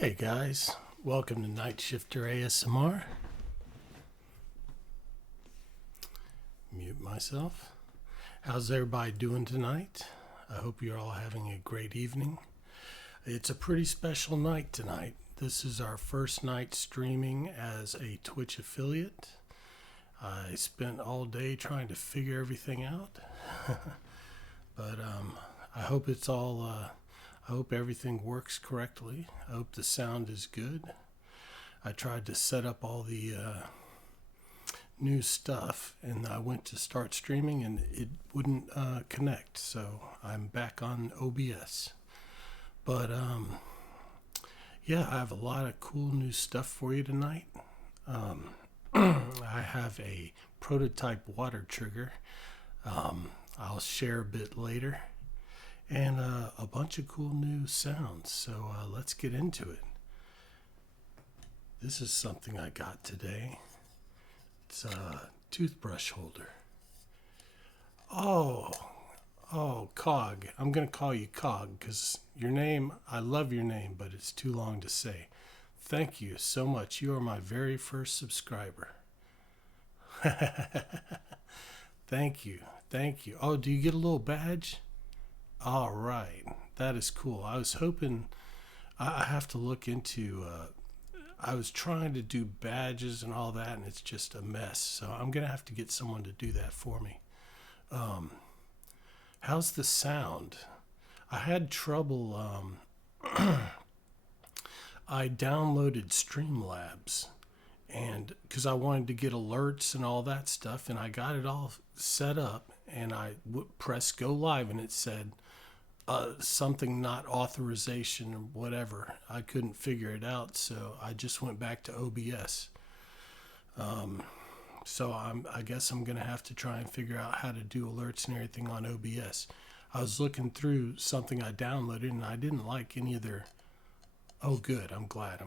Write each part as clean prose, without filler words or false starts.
Hey guys, welcome to NightshifterASMR. Mute myself. How's everybody doing tonight? I hope you're all having a great evening. It's a pretty special night tonight. This is our first night streaming as a Twitch affiliate. I spent all day trying to figure everything out, but I hope it's all I hope everything works correctly. I hope the sound is good. I tried to set up all the new stuff, and I went to start streaming, and it wouldn't connect. So I'm back on OBS. But yeah, I have a lot of cool new stuff for you tonight. I have a prototype water trigger. I'll share a bit later. And a bunch of cool new sounds. So let's get into it. This is something I got today. It's a toothbrush holder. Oh, Cog. I'm going to call you Cog because your name, I love your name, but it's too long to say. Thank you so much. You are my very first subscriber. Thank you. Thank you. Oh, do you get a little badge? All right, that is cool. I was hoping, I have to look into, I was trying to do badges and all that, and it's just a mess. So I'm going to have to get someone to do that for me. How's the sound? I had trouble, I downloaded Streamlabs, and because I wanted to get alerts and all that stuff, and I got it all set up, and I pressed go live, and it said, something not authorization or whatever. I couldn't figure it out, so I just went back to OBS. So I guess I'm gonna have to try and figure out how to do alerts and everything on OBS. I was looking through something I downloaded and I didn't like any of their. Oh, good. I'm glad.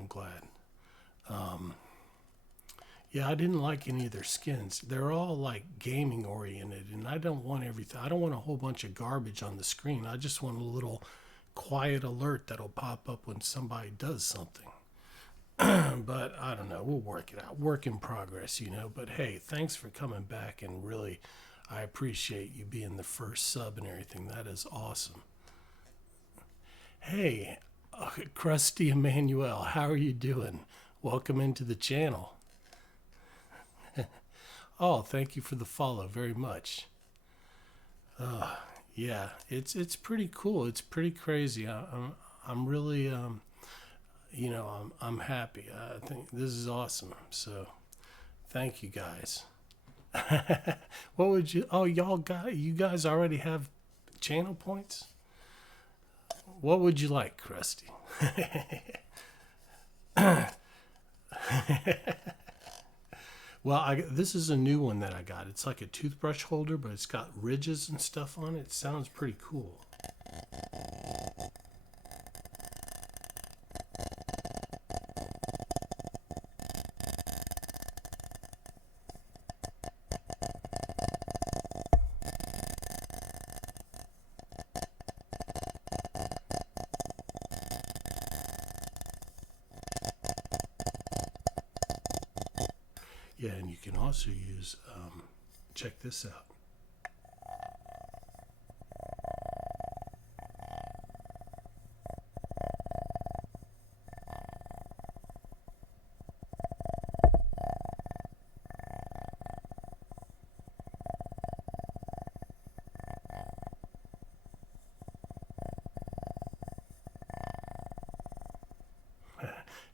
Yeah, I didn't like any of their skins. They're all like gaming oriented, and I don't want everything. I don't want a whole bunch of garbage on the screen. I just want a little quiet alert that'll pop up when somebody does something. But I don't know. We'll work it out. Work in progress, But hey, thanks for coming back, and really, I appreciate you being the first sub and everything. That is awesome. Hey, Krusty Emmanuel, how are you doing? Welcome into the channel. Oh, thank you for the follow very much. Yeah, it's pretty cool. It's pretty crazy. I'm really I'm happy. I think this is awesome. So, thank you guys. What would you? Oh, you guys already have channel points. What would you like, Krusty? Well, this is a new one that I got. It's like a toothbrush holder, but it's got ridges and stuff on it. It sounds pretty cool. Yeah, and you can also use, check this out.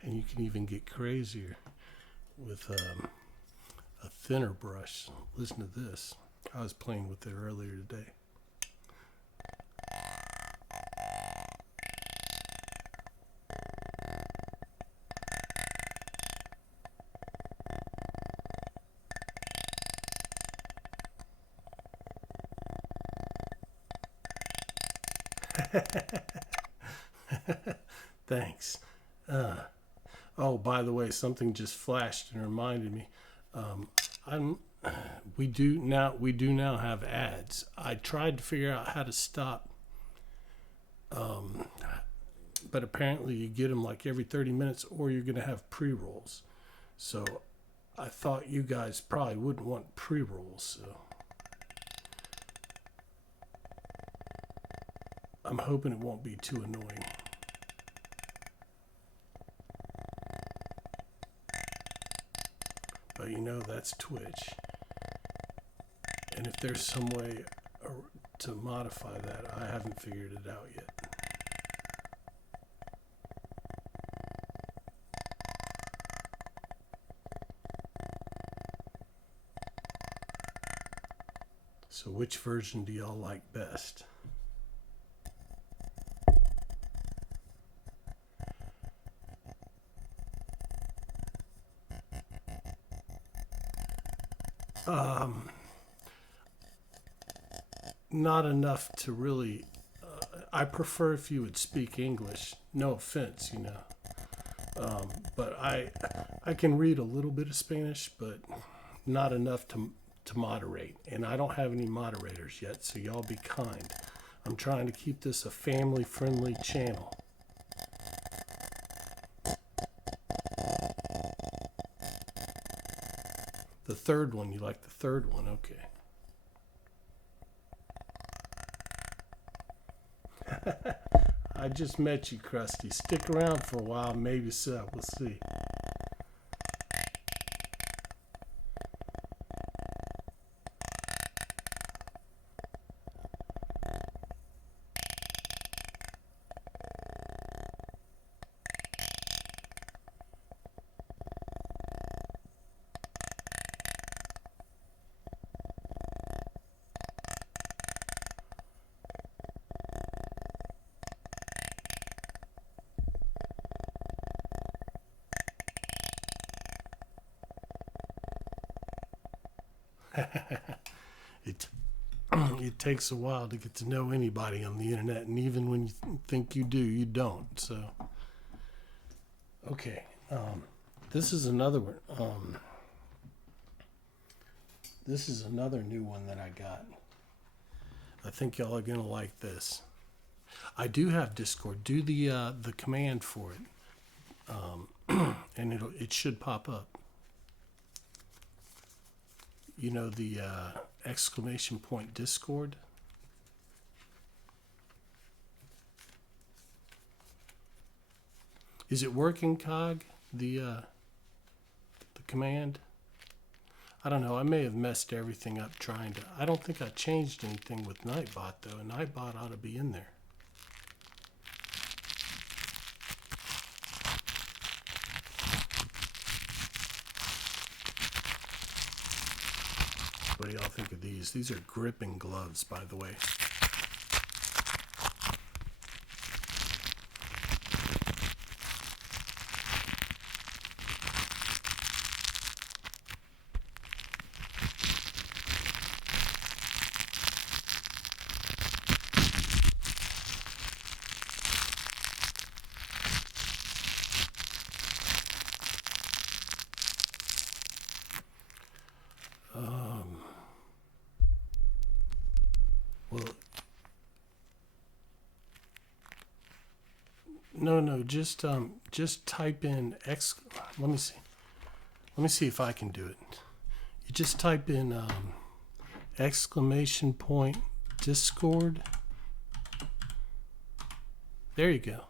And you can even get crazier with a thinner brush. Listen to this. I was playing with it earlier today. Thanks. Oh, by the way, something just flashed and reminded me. We do now have ads. I tried to figure out how to stop but apparently you get them like every 30 minutes or you're going to have pre-rolls. So I thought you guys probably wouldn't want pre-rolls, so I'm hoping it won't be too annoying. But you know, that's Twitch. And if there's some way to modify that, I haven't figured it out yet. So which version do y'all like best? Not enough to really, I prefer if you would speak English. No offense, you know. But I can read a little bit of Spanish, but not enough to moderate. And I don't have any moderators yet, so y'all be kind. I'm trying to keep this a family-friendly channel. The third one, you like the third one? Okay. I just met you, Krusty. Stick around for a while, maybe so. We'll see. It takes a while to get to know anybody on the internet, and even when you think you do, you don't. So, okay, this is another one. This is another new one that I got. I think y'all are gonna like this. I do have Discord. Do the command for it, and it should pop up. You know, the exclamation point Discord. Is it working, Cog? The command? I don't know. I may have messed everything up trying to. I don't think I changed anything with Nightbot though. Nightbot ought to be in there. What do y'all think of these? These are gripping gloves, by the way. Well, no, just type in X. Let me see. Let me see if I can do it. You just type in exclamation point Discord. There you go.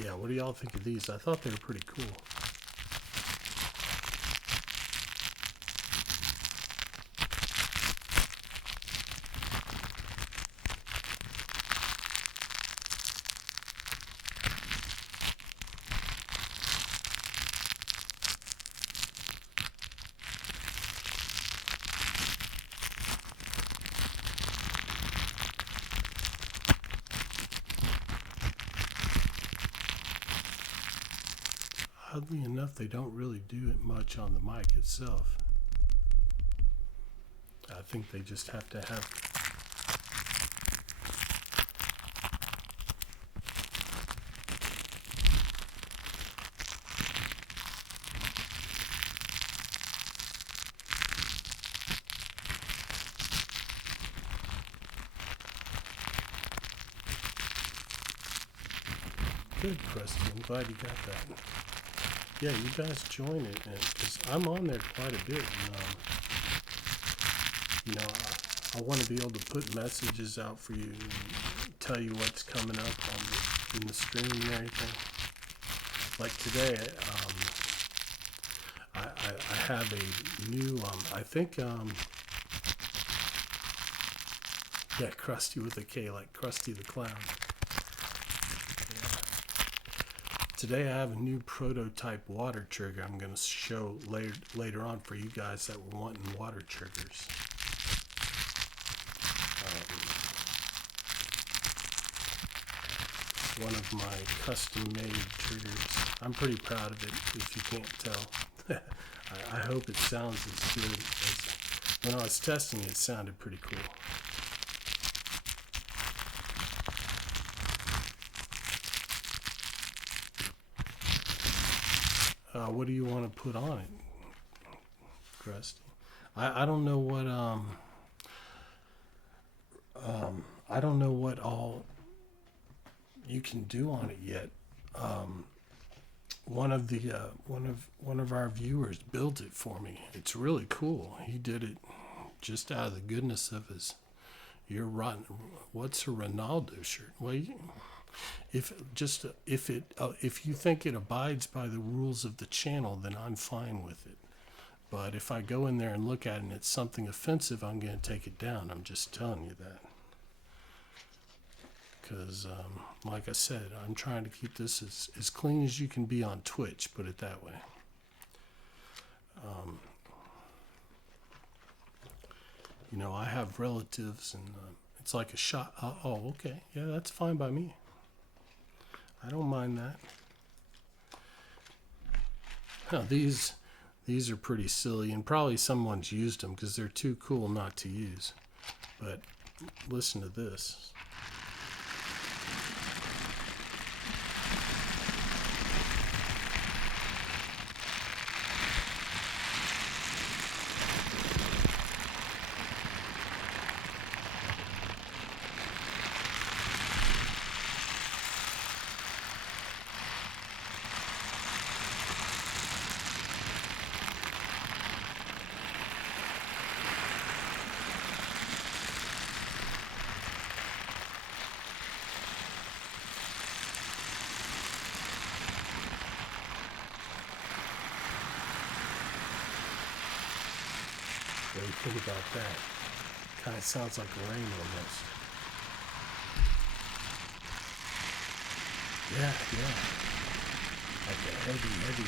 Yeah, what do y'all think of these? I thought they were pretty cool. Oddly enough, they don't really do it much on the mic itself. I think they just have to have Good, Krusty. I'm glad you got that. Yeah, you guys join it, because I'm on there quite a bit. And, I want to be able to put messages out for you and tell you what's coming up in the stream and everything. Like today, I have a new, I think, yeah, Krusty with a K, like Krusty the Clown. Yeah. Today I have a new prototype water trigger I'm going to show later on for you guys that were wanting water triggers. One of my custom-made triggers. I'm pretty proud of it, if you can't tell. I hope it sounds as good as when I was testing it. It sounded pretty cool. What do you want to put on it, Krusty? I don't know what I don't know what all you can do on it yet. One of our viewers built it for me. It's really cool. He did it just out of the goodness of his. What's a Ronaldo shirt? Well, if you think it abides by the rules of the channel, then I'm fine with it. But if I go in there and look at it and it's something offensive, I'm going to take it down. I'm just telling you that. Because, like I said, I'm trying to keep this as clean as you can be on Twitch, put it that way. I have relatives, and it's like a shot. Oh, okay. Yeah, that's fine by me. I don't mind that. Now, these are pretty silly, and probably someone's used them because they're too cool not to use. But listen to this. What do you think about that? Kind of sounds like rain almost. Yeah. Like a heavy rain.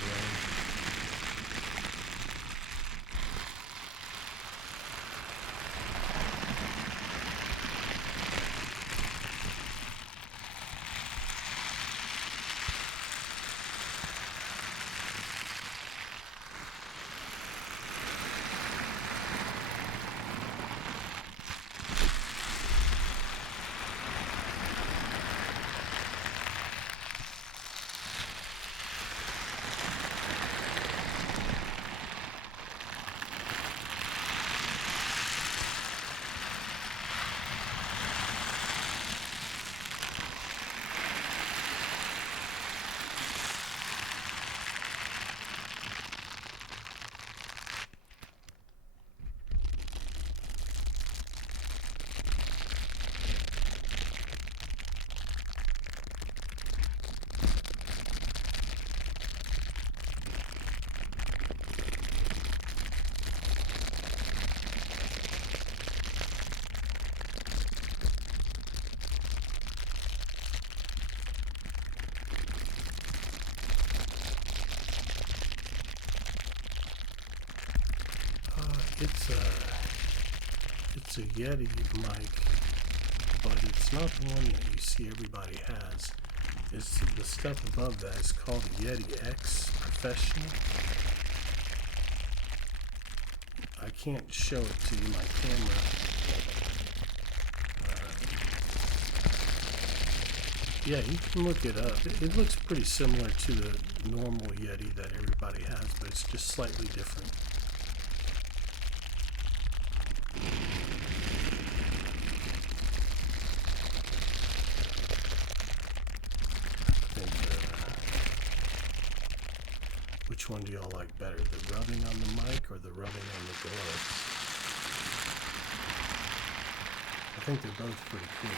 It's a Yeti mic, but it's not the one that you see everybody has. It's the stuff above that is called a Yeti X Professional. I can't show it to you, my camera. Yeah, you can look it up. It looks pretty similar to the normal Yeti that everybody has, but it's just slightly different. Which one do y'all like better, the rubbing on the mic or the rubbing on the gloves? I think they're both pretty cool.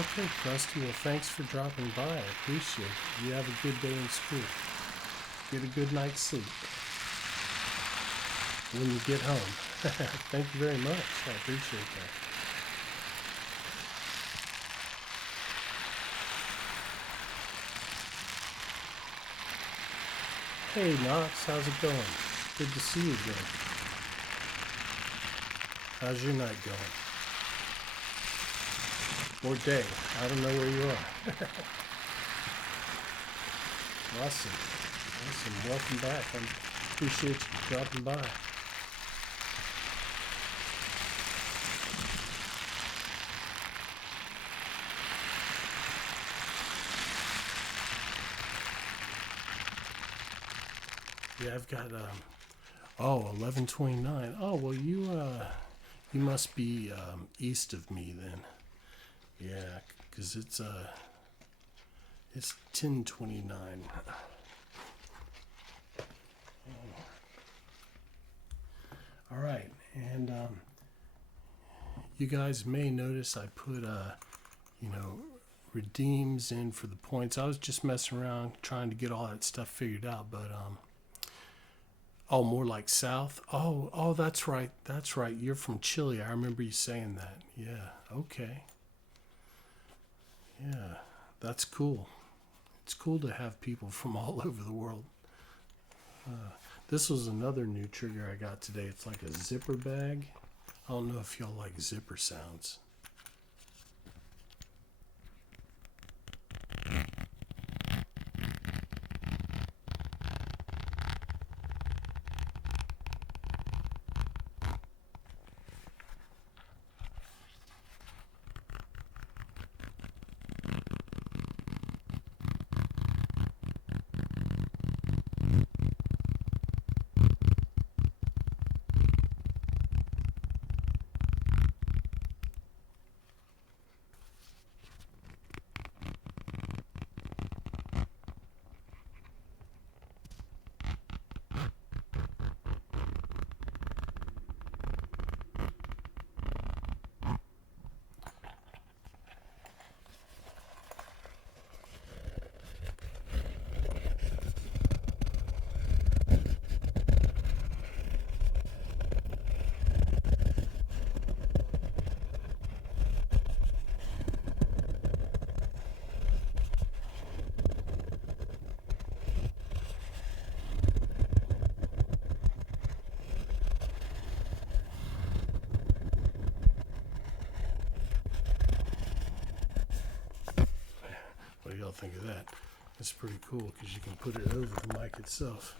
Okay, Krusty, well, thanks for dropping by. I appreciate it. You have a good day in school. Get a good night's sleep when you get home. Thank you very much. I appreciate that. Hey, Knox, how's it going? Good to see you again. How's your night going? Or day. I don't know where you are. Awesome. Awesome. Welcome back. I appreciate you dropping by. Yeah, I've got 11:29. Oh, well, you must be east of me then. Yeah, because it's 10:29. All right, and you guys may notice I put redeems in for the points. I was just messing around trying to get all that stuff figured out, but oh, more like south. Oh, that's right. That's right. You're from Chile. I remember you saying that. Yeah. Okay. Yeah, that's cool. It's cool to have people from all over the world. This was another new trigger I got today. It's like a zipper bag. I don't know if y'all like zipper sounds. What do y'all think of that? It's pretty cool because you can put it over the mic itself.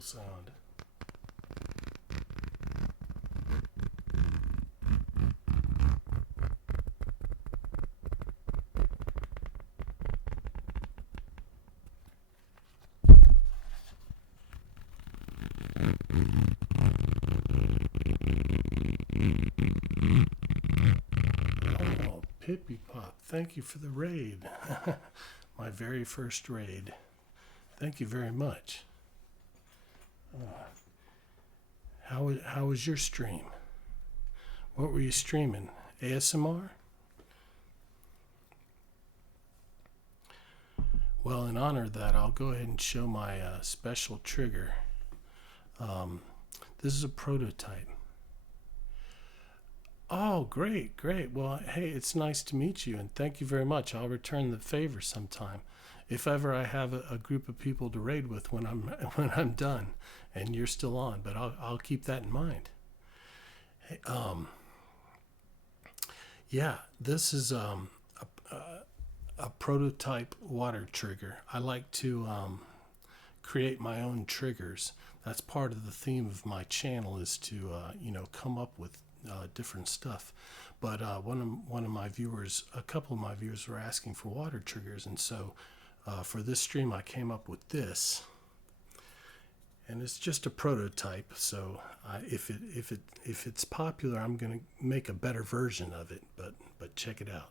Sound. Oh, Pippy Pop, thank you for the raid. My very first raid. Thank you very much. How was your stream? What were you streaming? ASMR? Well, in honor of that, I'll go ahead and show my special trigger. This is a prototype. Oh, great, great. Well, hey, it's nice to meet you, and thank you very much. I'll return the favor sometime, if ever I have a group of people to raid with when I'm when I'm done, and you're still on. But I'll keep that in mind. Hey, yeah, this is a prototype water trigger. I like to create my own triggers. That's part of the theme of my channel, is to come up with different stuff. But one of my viewers, a couple of my viewers, were asking for water triggers, and so for this stream I came up with this, and it's just a prototype. So if it's popular, I'm gonna make a better version of it. But check it out.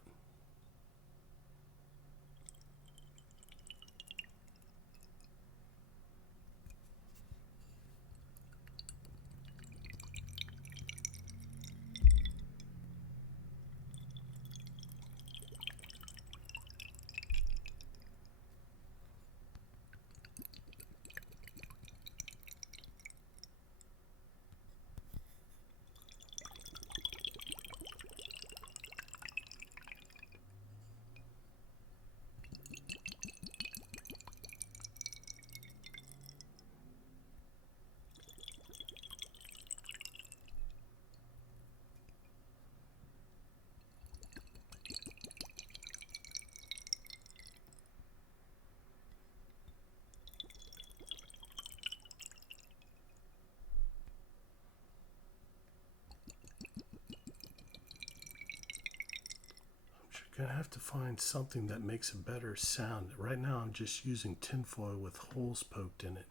Gonna have to find something that makes a better sound. Right now I'm just using tinfoil with holes poked in it.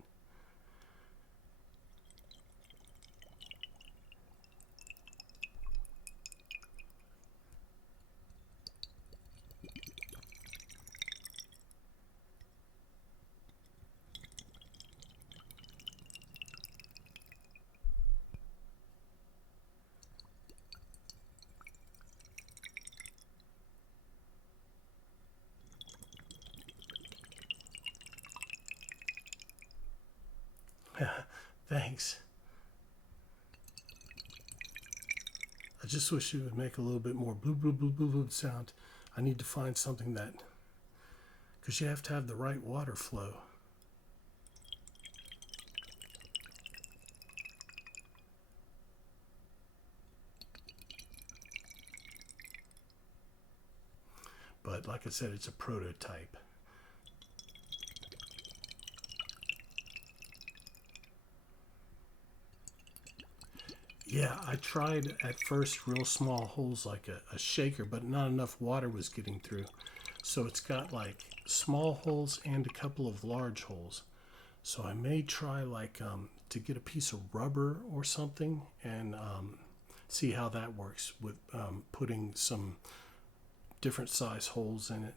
Thanks. I just wish it would make a little bit more bloop bloop bloop bloop bloop sound. I need to find something that, because you have to have the right water flow. But like I said, it's a prototype. Yeah, I tried at first real small holes like a shaker, but not enough water was getting through. So it's got like small holes and a couple of large holes. So I may try like to get a piece of rubber or something and see how that works with putting some different size holes in it.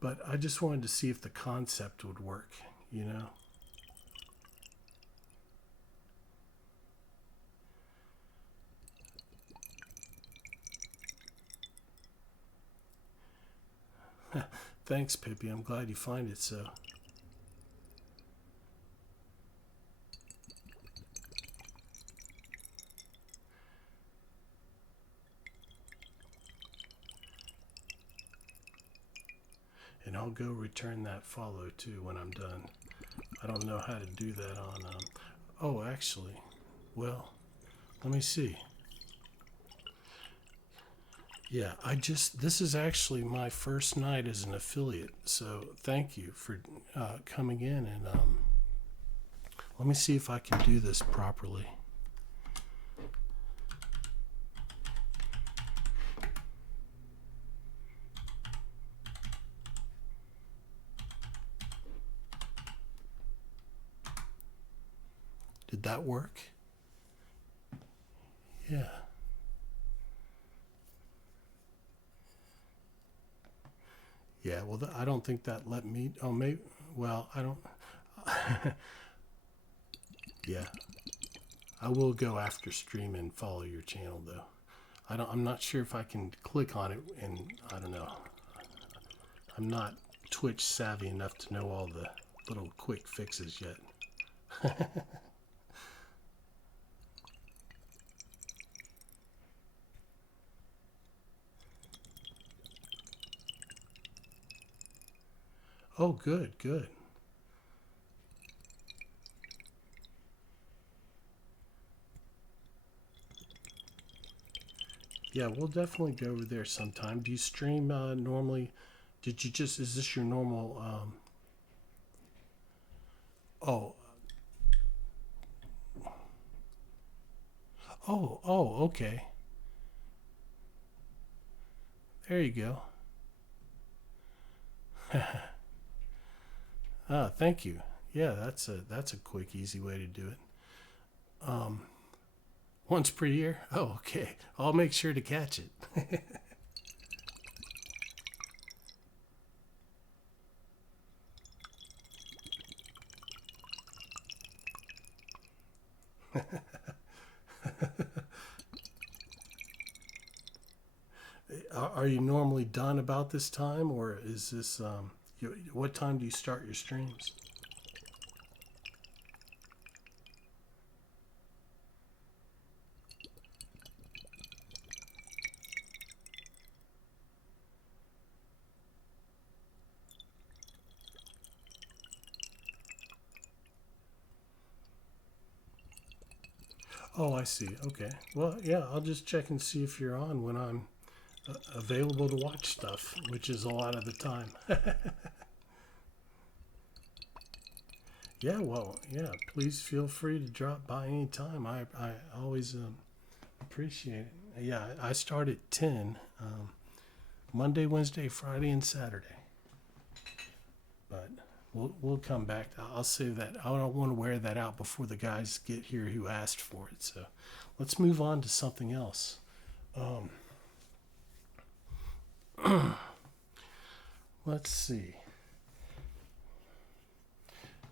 But I just wanted to see if the concept would work, you know? Thanks, Pippi. I'm glad you find it so. And I'll go return that follow too when I'm done. I don't know how to do that on... oh, actually, well, let me see. Yeah, this is actually my first night as an affiliate, so thank you for coming in, and let me see if I can do this properly. Did that work? Yeah. Yeah, well, I don't think that let me... Oh, maybe... Well, I don't... Yeah. I will go after stream and follow your channel, though. I'm not sure if I can click on it, and I don't know. I'm not Twitch savvy enough to know all the little quick fixes yet. Oh, good, good. Yeah, we'll definitely go over there sometime. Do you stream normally? Did you just, is this your normal? Oh, okay. There you go. Thank you. Yeah, that's a quick, easy way to do it. Once per year? Oh, okay. I'll make sure to catch it. Are you normally done about this time, or is this what time do you start your streams? Oh, I see. Okay. Well, yeah, I'll just check and see if you're on when I'm available to watch stuff, which is a lot of the time. Yeah, well, yeah, please feel free to drop by anytime. I always appreciate it. Yeah, I start at 10, Monday, Wednesday, Friday, and Saturday. But we'll come back. I'll save that. I don't want to wear that out before the guys get here who asked for it. So let's move on to something else. Let's see.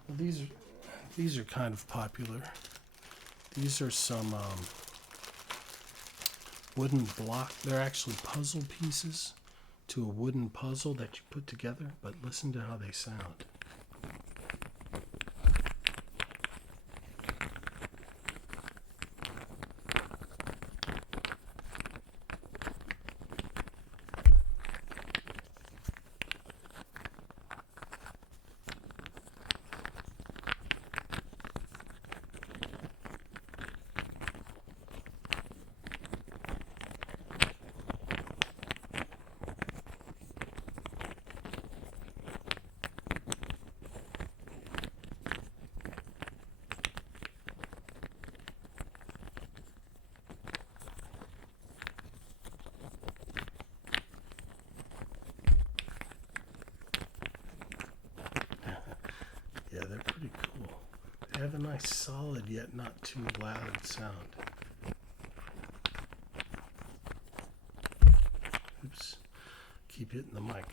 Well, these are kind of popular. These are some wooden block. They're actually puzzle pieces to a wooden puzzle that you put together. But listen to how they sound. Yeah, they're pretty cool. They have a nice solid yet not too loud sound. Oops. Keep hitting the mic.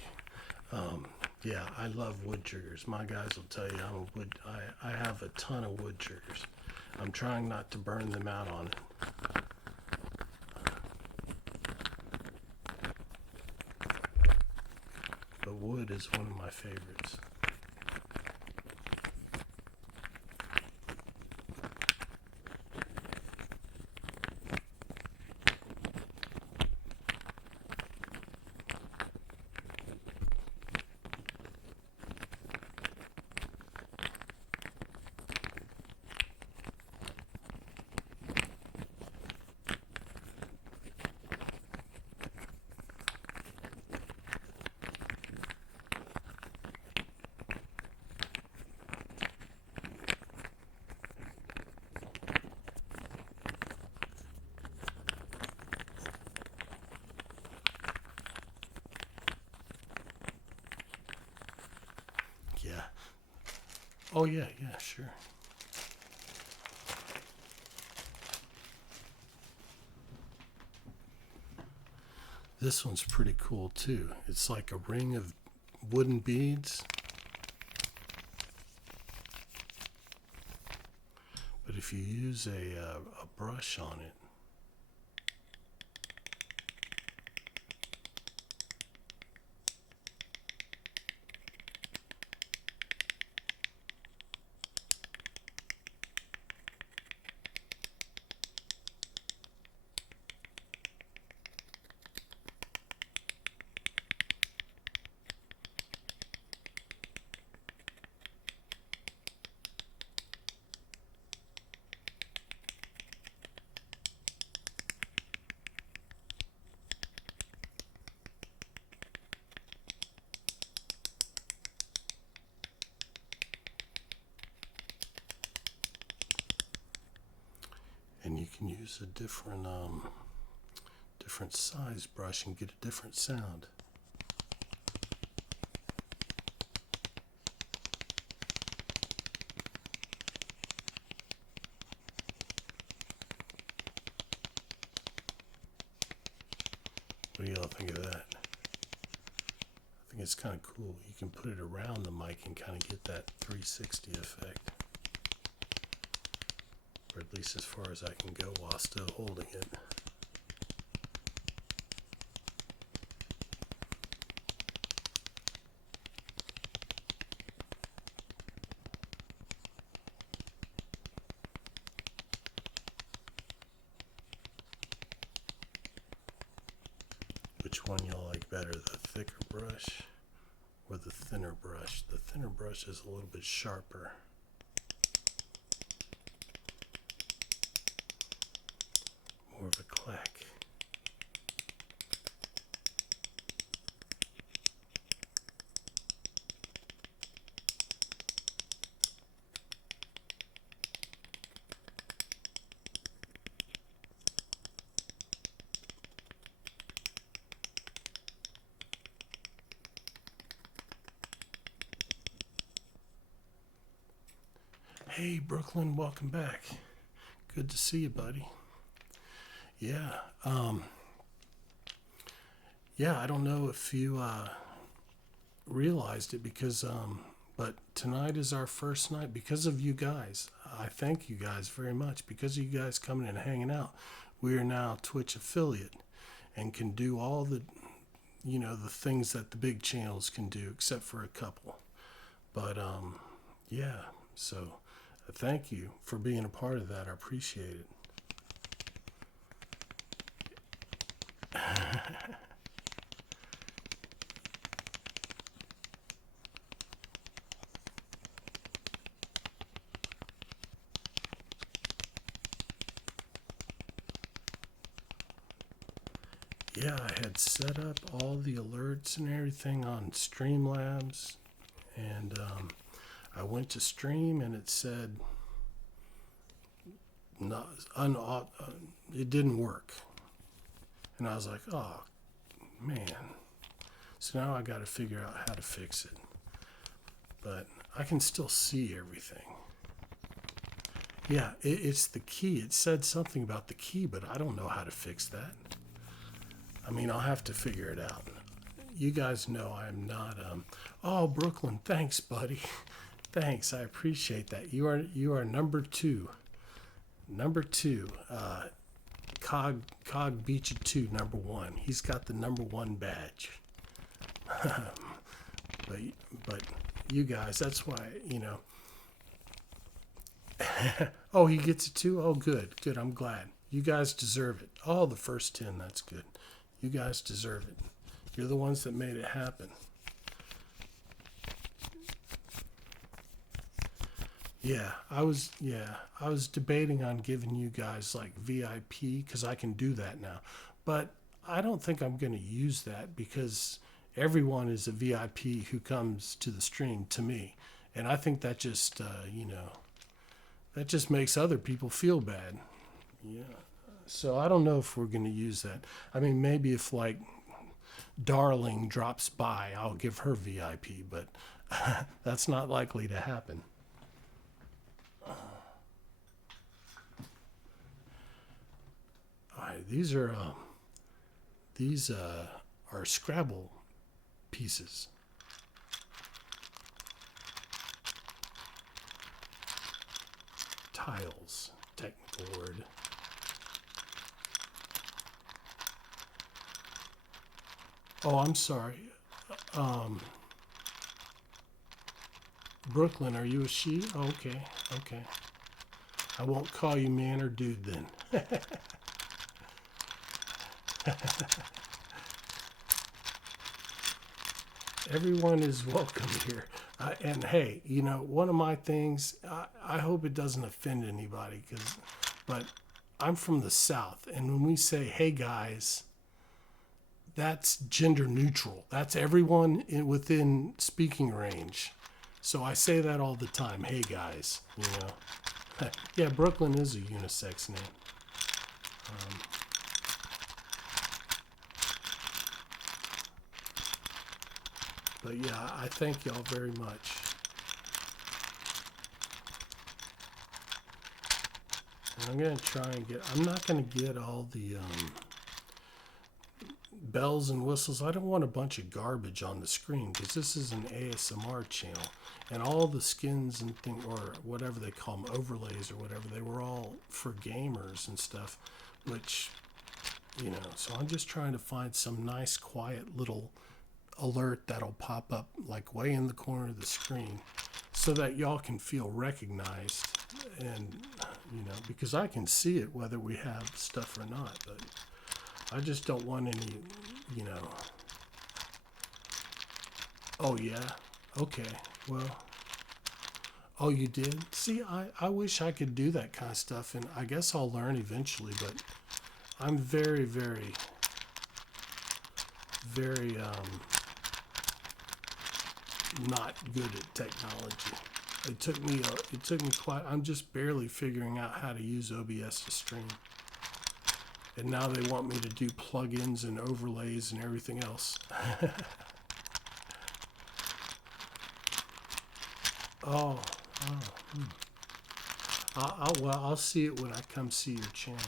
Yeah, I love wood triggers. My guys will tell you I have a ton of wood triggers. I'm trying not to burn them out on it. But wood is one of my favorites. Yeah. Oh, yeah, sure. This one's pretty cool too. It's like a ring of wooden beads. But if you use a brush on it, use a different size brush and get a different sound. What do y'all think of that? I think it's kind of cool. You can put it around the mic and kind of get that 360 effect. Or at least as far as I can go while still holding it. Which one y'all like better, the thicker brush or the thinner brush? The thinner brush is a little bit sharper. More of a clack. Hey Brooklyn, welcome back. Good to see you, buddy. Yeah, I don't know if you realized it because, but tonight is our first night because of you guys. I thank you guys very much. Because of you guys coming and hanging out, we are now Twitch affiliate and can do all the, the things that the big channels can do, except for a couple. But, yeah, so thank you for being a part of that. I appreciate it. Yeah, I had set up all the alerts and everything on Streamlabs, and I went to stream and it said it didn't work. And I was like, oh, man. So now I got to figure out how to fix it. But I can still see everything. Yeah, it's the key. It said something about the key, but I don't know how to fix that. I mean, I'll have to figure it out. You guys know I'm not, oh, Brooklyn, thanks, buddy. Thanks, I appreciate that. You are number two. Number two. Cog beat you to number one. He's got the number one badge. but you guys, that's why, Oh, he gets it too? Oh, good. I'm glad. You guys deserve it. Oh, the first 10, that's good. You guys deserve it. You're the ones that made it happen. Yeah, I was debating on giving you guys like VIP because I can do that now. But I don't think I'm going to use that because everyone is a VIP who comes to the stream to me. And I think that just, that just makes other people feel bad. Yeah. So I don't know if we're going to use that. I mean, maybe if like Darling drops by, I'll give her VIP, but that's not likely to happen. All right, these are Scrabble pieces. Tiles, technical word. Oh, I'm sorry. Brooklyn, are you a she? Oh, okay. I won't call you man or dude then. Everyone is welcome here. And hey, one of my things, I hope it doesn't offend anybody, but I'm from the South, and when we say, hey guys, that's gender neutral. That's everyone within speaking range. So I say that all the time. Hey guys, Yeah, Brooklyn is a unisex name. Um, but yeah, I thank y'all very much. And I'm going to try and I'm not going to get all the bells and whistles. I don't want a bunch of garbage on the screen because this is an ASMR channel, and all the skins and things, or whatever they call them, overlays or whatever, they were all for gamers and stuff, which, so I'm just trying to find some nice quiet little alert that'll pop up like way in the corner of the screen so that y'all can feel recognized, and because I can see it whether we have stuff or not, but I just don't want any, oh yeah, okay, well, oh, you did? See, I wish I could do that kind of stuff, and I guess I'll learn eventually, but I'm very, very, very, not good at technology. It took me quite, I'm just barely figuring out how to use OBS to stream. And now they want me to do plugins and overlays and everything else. Oh, I'll see it when I come see your channel.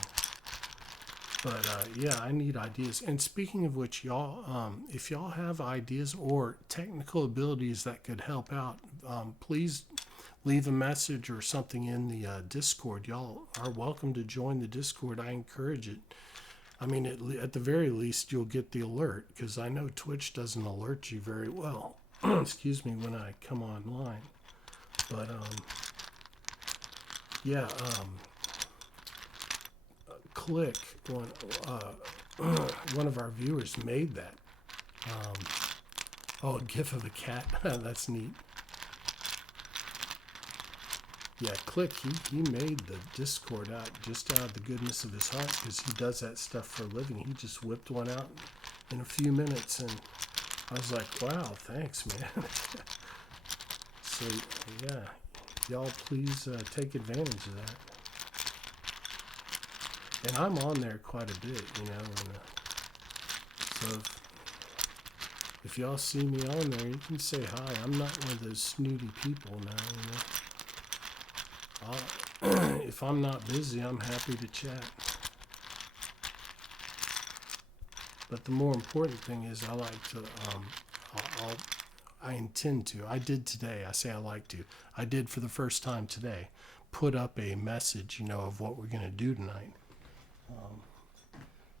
But yeah, I need ideas. And speaking of which, y'all, if y'all have ideas or technical abilities that could help out, please leave a message or something in the Discord. Y'all are welcome to join the Discord. I encourage it. I mean, at the very least, you'll get the alert, because I know Twitch doesn't alert you very well. Excuse me, when I come online. But yeah, Click, one of our viewers made that. Oh, a gif of a cat. That's neat. Yeah, Click, he made the Discord out just out of the goodness of his heart, because he does that stuff for a living. He just whipped one out in a few minutes, and I was like, wow, thanks, man. So, yeah, y'all please take advantage of that. And I'm on there quite a bit, and so if y'all see me on there, you can say hi. I'm not one of those snooty people now, if I'm not busy, I'm happy to chat. But the more important thing is I like to, I intend to. I did today. I say I like to. I did for the first time today. Put up a message, of what we're going to do tonight.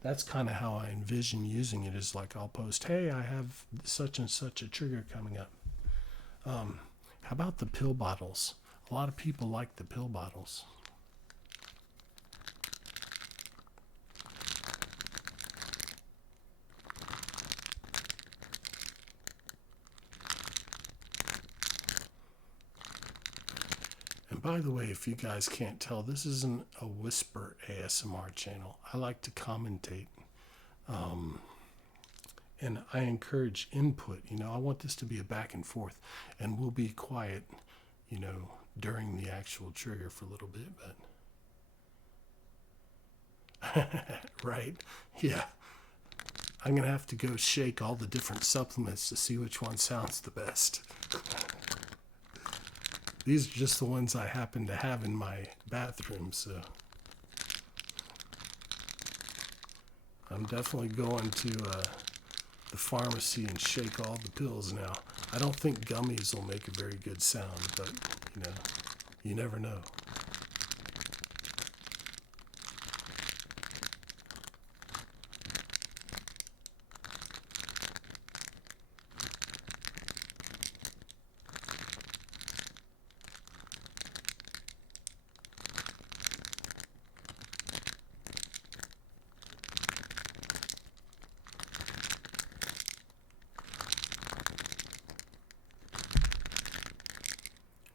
That's kind of how I envision using it. Is like I'll post, hey, I have such and such a trigger coming up. How about the pill bottles? A lot of people like the pill bottles. And by the way, if you guys can't tell, this isn't a whisper ASMR channel. I like to commentate. And I encourage input. I want this to be a back and forth. And we'll be quiet, during the actual trigger for a little bit, but right? Yeah. I'm going to have to go shake all the different supplements to see which one sounds the best. These are just the ones I happen to have in my bathroom, so I'm definitely going to the pharmacy and shake all the pills now. I don't think gummies will make a very good sound, but, you never know.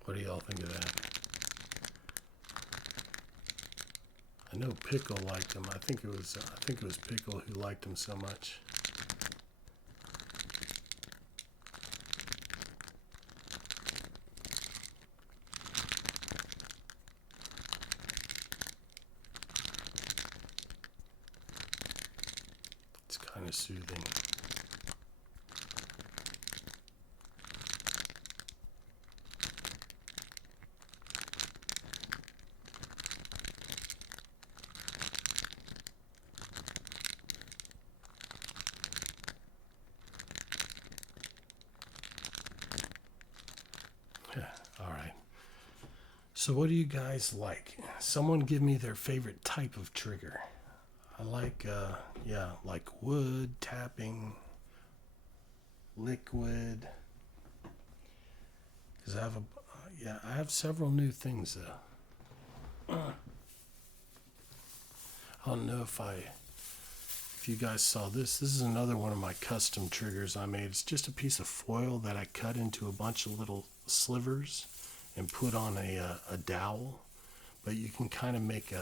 What do y'all think of that? I know Pickle liked them. I think it was Pickle who liked them so much. of soothing. All right. So what do you guys like? Someone give me their favorite type of trigger. I like, like wood, tapping, liquid. Because I have several new things though. I don't know if you guys saw this. This is another one of my custom triggers I made. It's just a piece of foil that I cut into a bunch of little slivers and put on a dowel. But you can kind of make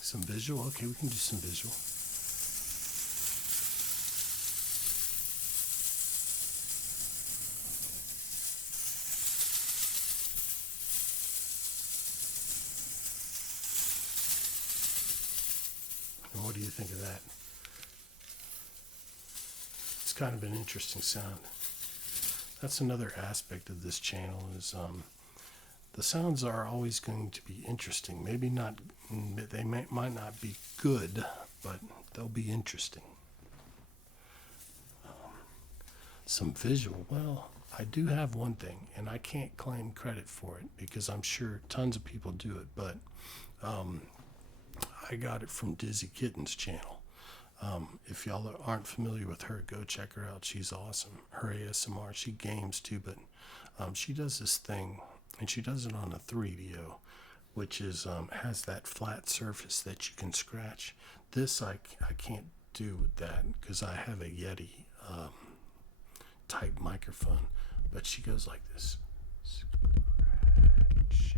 some visual. Okay, we can do some visual. And what do you think of that? It's kind of an interesting sound. That's another aspect of this channel is the sounds are always going to be interesting. Maybe not, they might not be good, but they'll be interesting. Some visual. Well, I do have one thing, and I can't claim credit for it because I'm sure tons of people do it, but I got it from Dizzy Kitten's channel. If y'all aren't familiar with her, go check her out. She's awesome. Her ASMR, she games too, but she does this thing, and she does it on a 3DO, which is has that flat surface that you can scratch. This I can't do with that because I have a Yeti type microphone, but she goes like this. Scratch.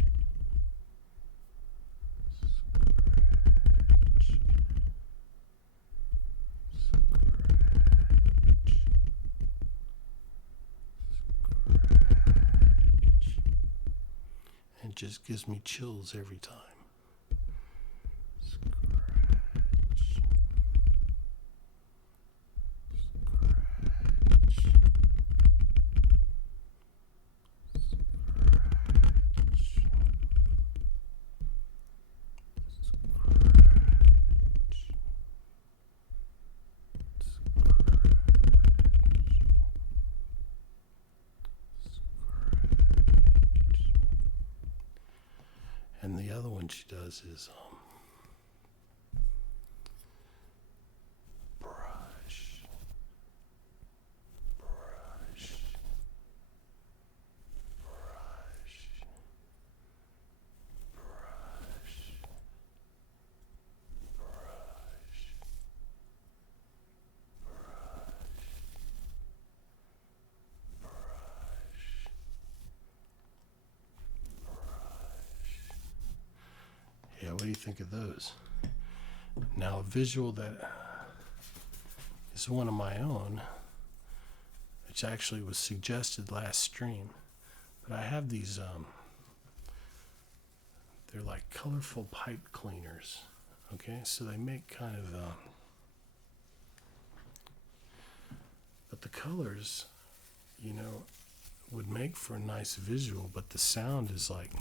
It just gives me chills every time. Scratch. And the other one she does is brush, brush, brush, brush, brush, Yeah, what do you think of those? Now, a visual that is one of my own, which actually was suggested last stream, but I have these, they're like colorful pipe cleaners, okay? So they make kind of, but the colors, you know, would make for a nice visual, but the sound is like,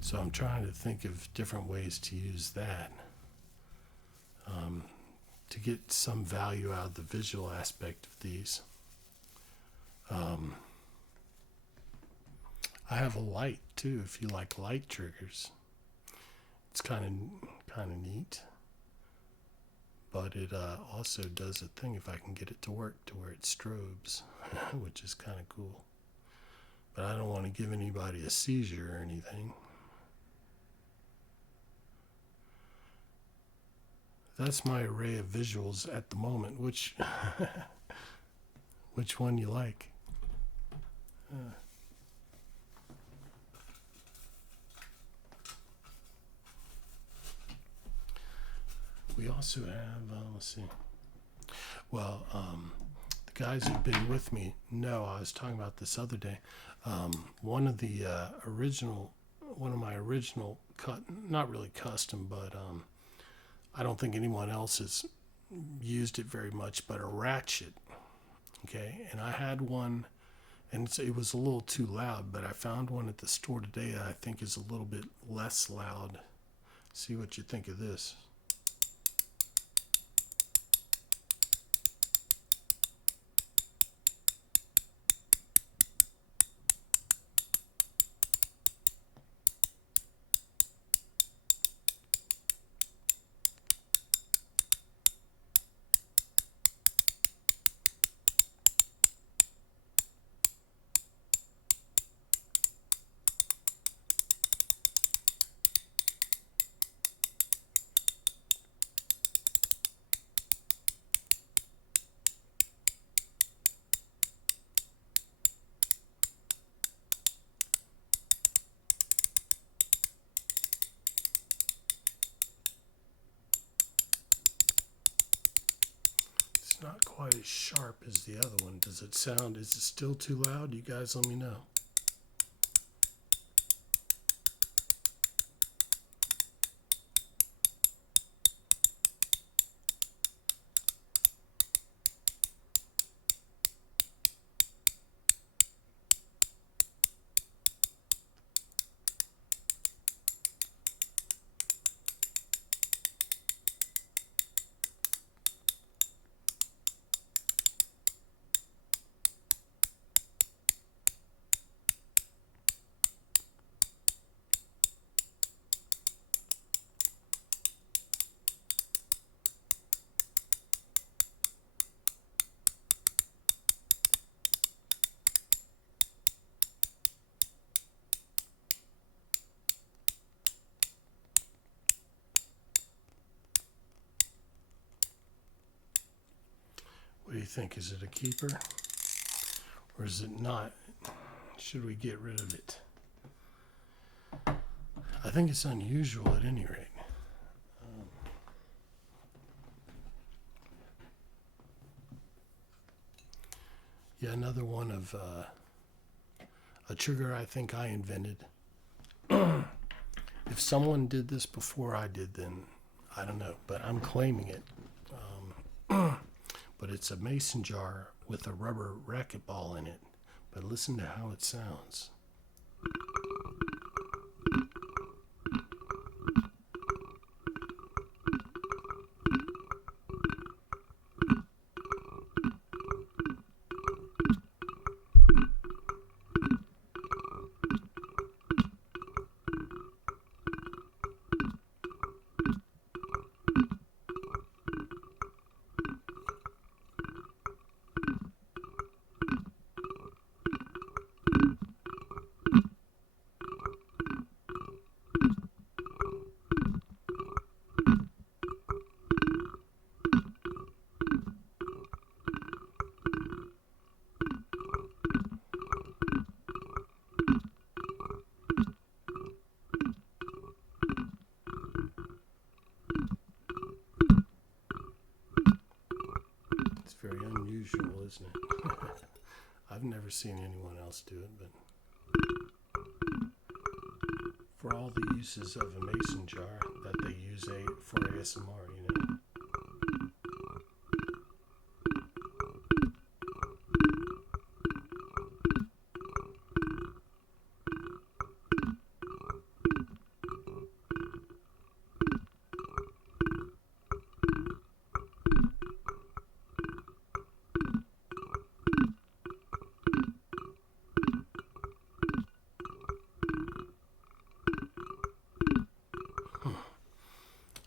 so I'm trying to think of different ways to use that to get some value out of the visual aspect of these. I have a light too, if you like light triggers. It's kind of neat, but it also does a thing if I can get it to work to where it strobes, which is kind of cool. But I don't want to give anybody a seizure or anything. That's my array of visuals at the moment. Which one you like? We also have, let's see. Well, the guys who've been with me know I was talking about this other day. One of my original cut, not really custom, but I don't think anyone else has used it very much, but a ratchet. Okay, and I had one, and it was a little too loud, but I found one at the store today that I think is a little bit less loud. See what you think of this. Not quite as sharp as the other one. Does it sound, is it still too loud? You guys let me know. What do you think? Is it a keeper? Or is it not? Should we get rid of it? I think it's unusual at any rate. Yeah, another one of a trigger I think I invented. If someone did this before I did, then I don't know, but I'm claiming it. But it's a mason jar with a rubber racquetball in it. But listen to how it sounds. Very unusual, isn't it? I've never seen anyone else do it, but for all the uses of a mason jar that they use for ASMR, you know.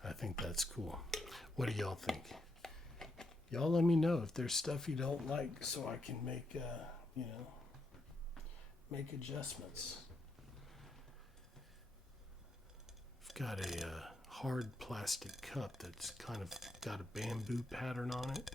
I think that's cool. What do y'all think? Y'all let me know if there's stuff you don't like so I can make, make adjustments. I've got a hard plastic cup that's kind of got a bamboo pattern on it.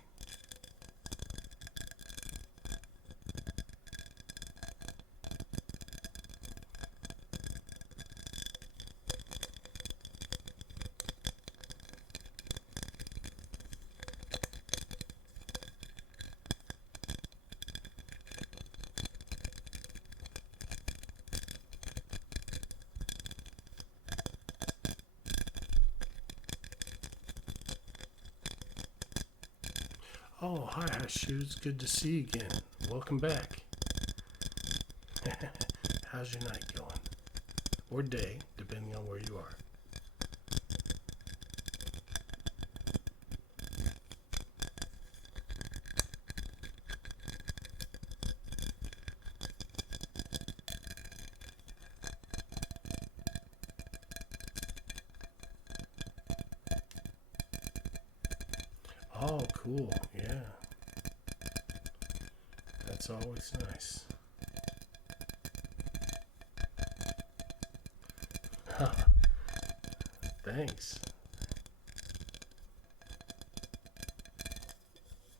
Oh, hi, Shoes. Good to see you again. Welcome back. How's your night going? Or day, depending on where you are. Oh, cool. Yeah. That's always nice. Thanks.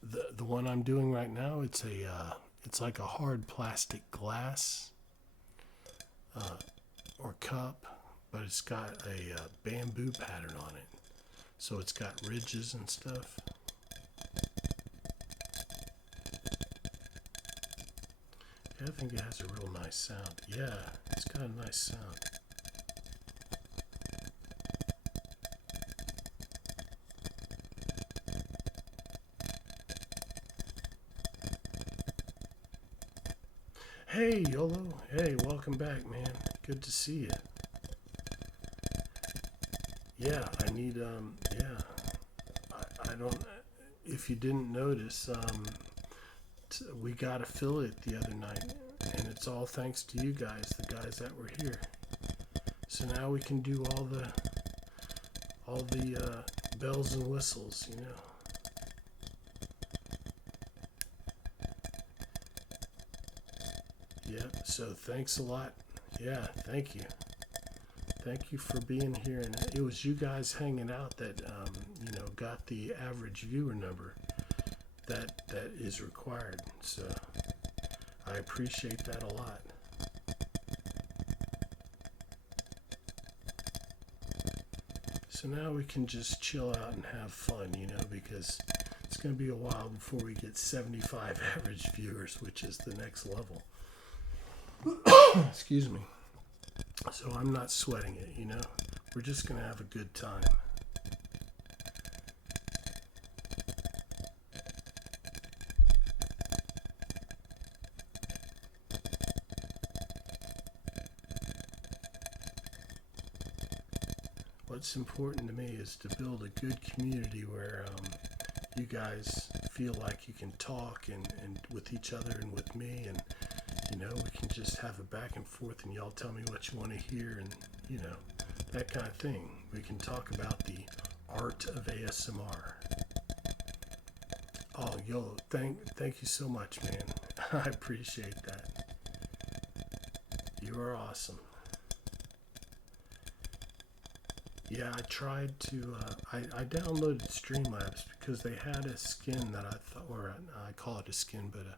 The one I'm doing right now, it's like a hard plastic glass or cup, but it's got a bamboo pattern on it. So it's got ridges and stuff. Yeah, I think it has a real nice sound. Yeah, it's got a nice sound. Hey, YOLO. Hey, welcome back, man. Good to see you. Yeah, I need, I don't, if you didn't notice, we got affiliate the other night, and it's all thanks to you guys, the guys that were here. So now we can do all the bells and whistles, you know. Yep, so thanks a lot. Yeah, thank you. Thank you for being here, and it was you guys hanging out that, got the average viewer number that is required. So I appreciate that a lot. So now we can just chill out and have fun, you know, because it's going to be a while before we get 75 average viewers, which is the next level. Excuse me. So I'm not sweating it, you know. We're just going to have a good time. What's important to me is to build a good community where you guys feel like you can talk and with each other and with me, and you know, we can just have a back and forth, and y'all tell me what you want to hear, and you know, that kind of thing. We can talk about the art of ASMR. Oh, YOLO, thank you so much, man. I appreciate that. You are awesome. Yeah, I tried to, I downloaded Streamlabs because they had a skin that I thought, or I call it a skin, but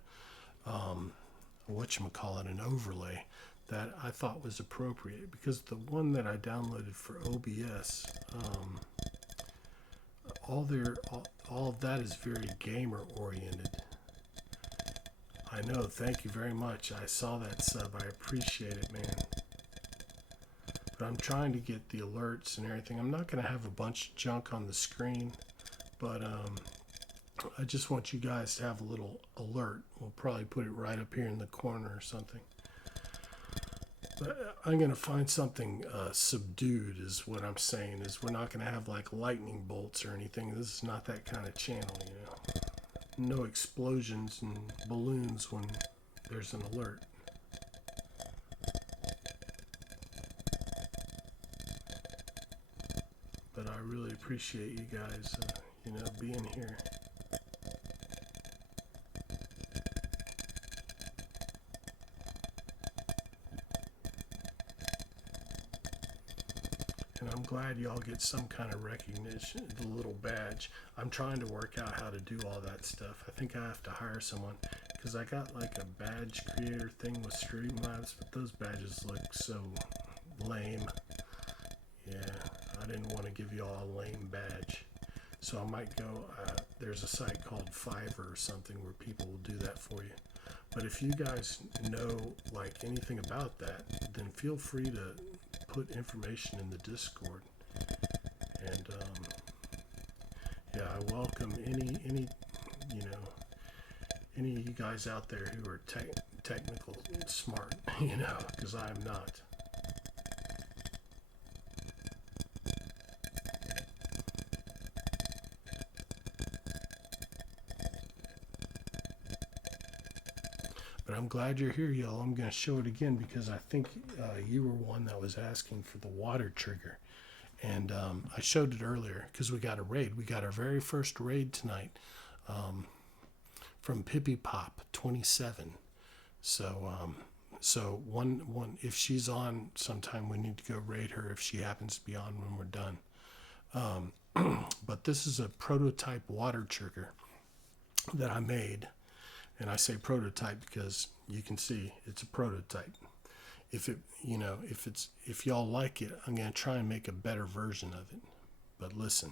whatchamacallit, an overlay that I thought was appropriate, because the one that I downloaded for OBS, all of that is very gamer oriented. I know, thank you very much. I saw that sub, I appreciate it, man. But I'm trying to get the alerts and everything. I'm not going to have a bunch of junk on the screen, but I just want you guys to have a little alert. We'll probably put it right up here in the corner or something. But I'm going to find something subdued is what I'm saying. Is we're not going to have like lightning bolts or anything. This is not that kind of channel, you know. No explosions and balloons when there's an alert. But I really appreciate you guys, being here. And I'm glad y'all get some kind of recognition, the little badge. I'm trying to work out how to do all that stuff. I think I have to hire someone because I got like a badge creator thing with Streamlabs, but those badges look so lame. Yeah, I didn't want to give y'all a lame badge. So I might go, there's a site called Fiverr or something where people will do that for you. But if you guys know like anything about that, then feel free to put information in the Discord. And yeah, I welcome any of you guys out there who are technical smart, because I am not. But I'm glad you're here, y'all. I'm going to show it again because I think you were one that was asking for the water trigger. And I showed it earlier because we got a raid. We got our very first raid tonight from Pippi Pop 27. So one if she's on sometime, we need to go raid her if she happens to be on when we're done. But this is a prototype water trigger that I made. And I say prototype because you can see it's a prototype. If y'all like it, I'm going to try and make a better version of it. But listen.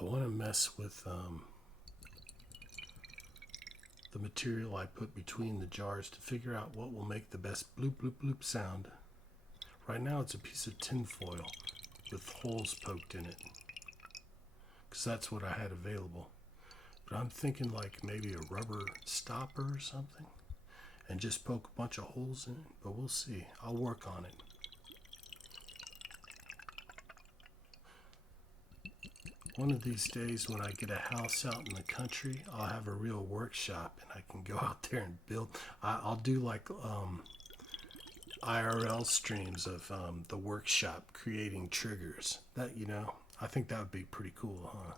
I want to mess with the material I put between the jars to figure out what will make the best bloop bloop bloop sound. Right now it's a piece of tin foil with holes poked in it because that's what I had available. But I'm thinking like maybe a rubber stopper or something and just poke a bunch of holes in it, but we'll see. I'll work on it. One of these days when I get a house out in the country, I'll have a real workshop and I can go out there and build. I'll do like IRL streams of the workshop creating triggers. That, I think that would be pretty cool, huh?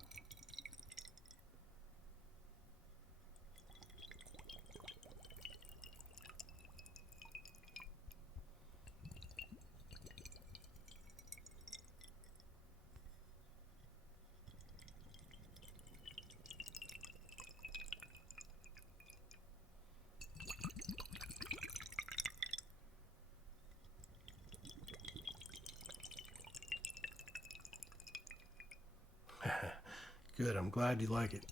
Good, I'm glad you like it.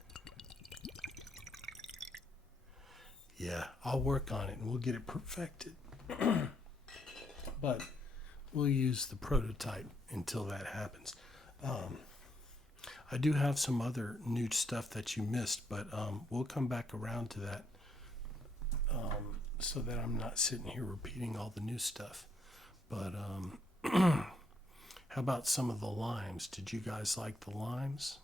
Yeah, I'll work on it and we'll get it perfected. But we'll use the prototype until that happens. I do have some other new stuff that you missed, but we'll come back around to that so that I'm not sitting here repeating all the new stuff. But how about some of the limes? Did you guys like the limes?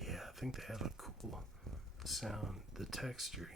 Yeah, I think they have a cool sound, the texture,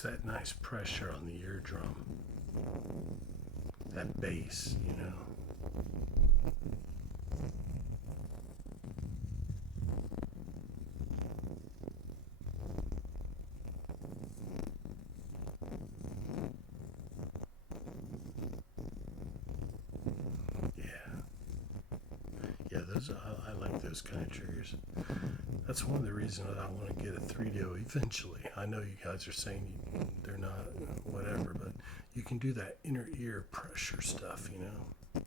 puts that nice pressure on the eardrum. That bass, you know. Yeah, those I like those kind of triggers. That's one of the reasons that I want to get a 3DO eventually. I know you guys are saying they're not whatever, but you can do that inner ear pressure stuff, you know.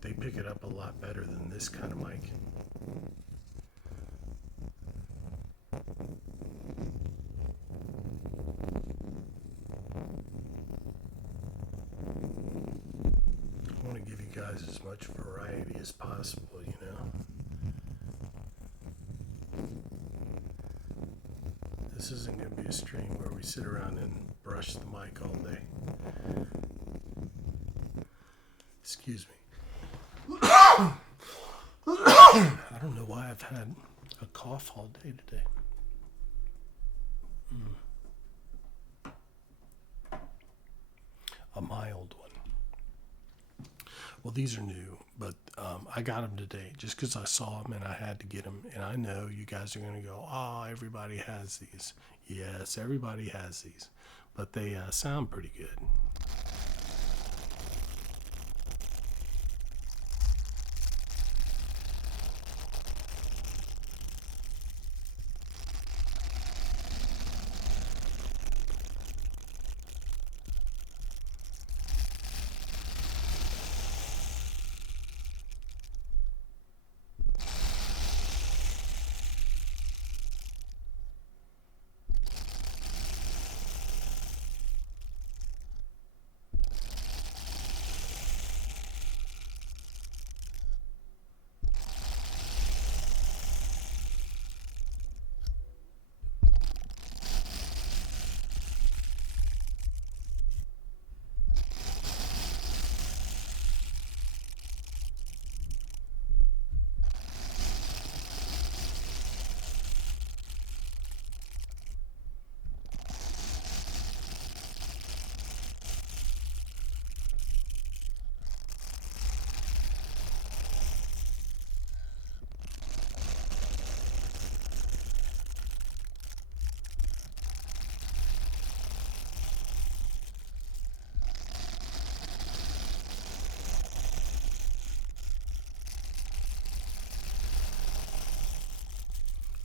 They pick it up a lot better than this kind of mic. I want to give you guys as much variety as possible, you know. This isn't going to be a stream where we sit around and brush the mic all day. Excuse me. I don't know why I've had a cough all day today. A mild one. Well, these are new, but I got them today just because I saw them and I had to get them. And I know you guys are going to go, oh, everybody has these. Yes, everybody has these, but they sound pretty good.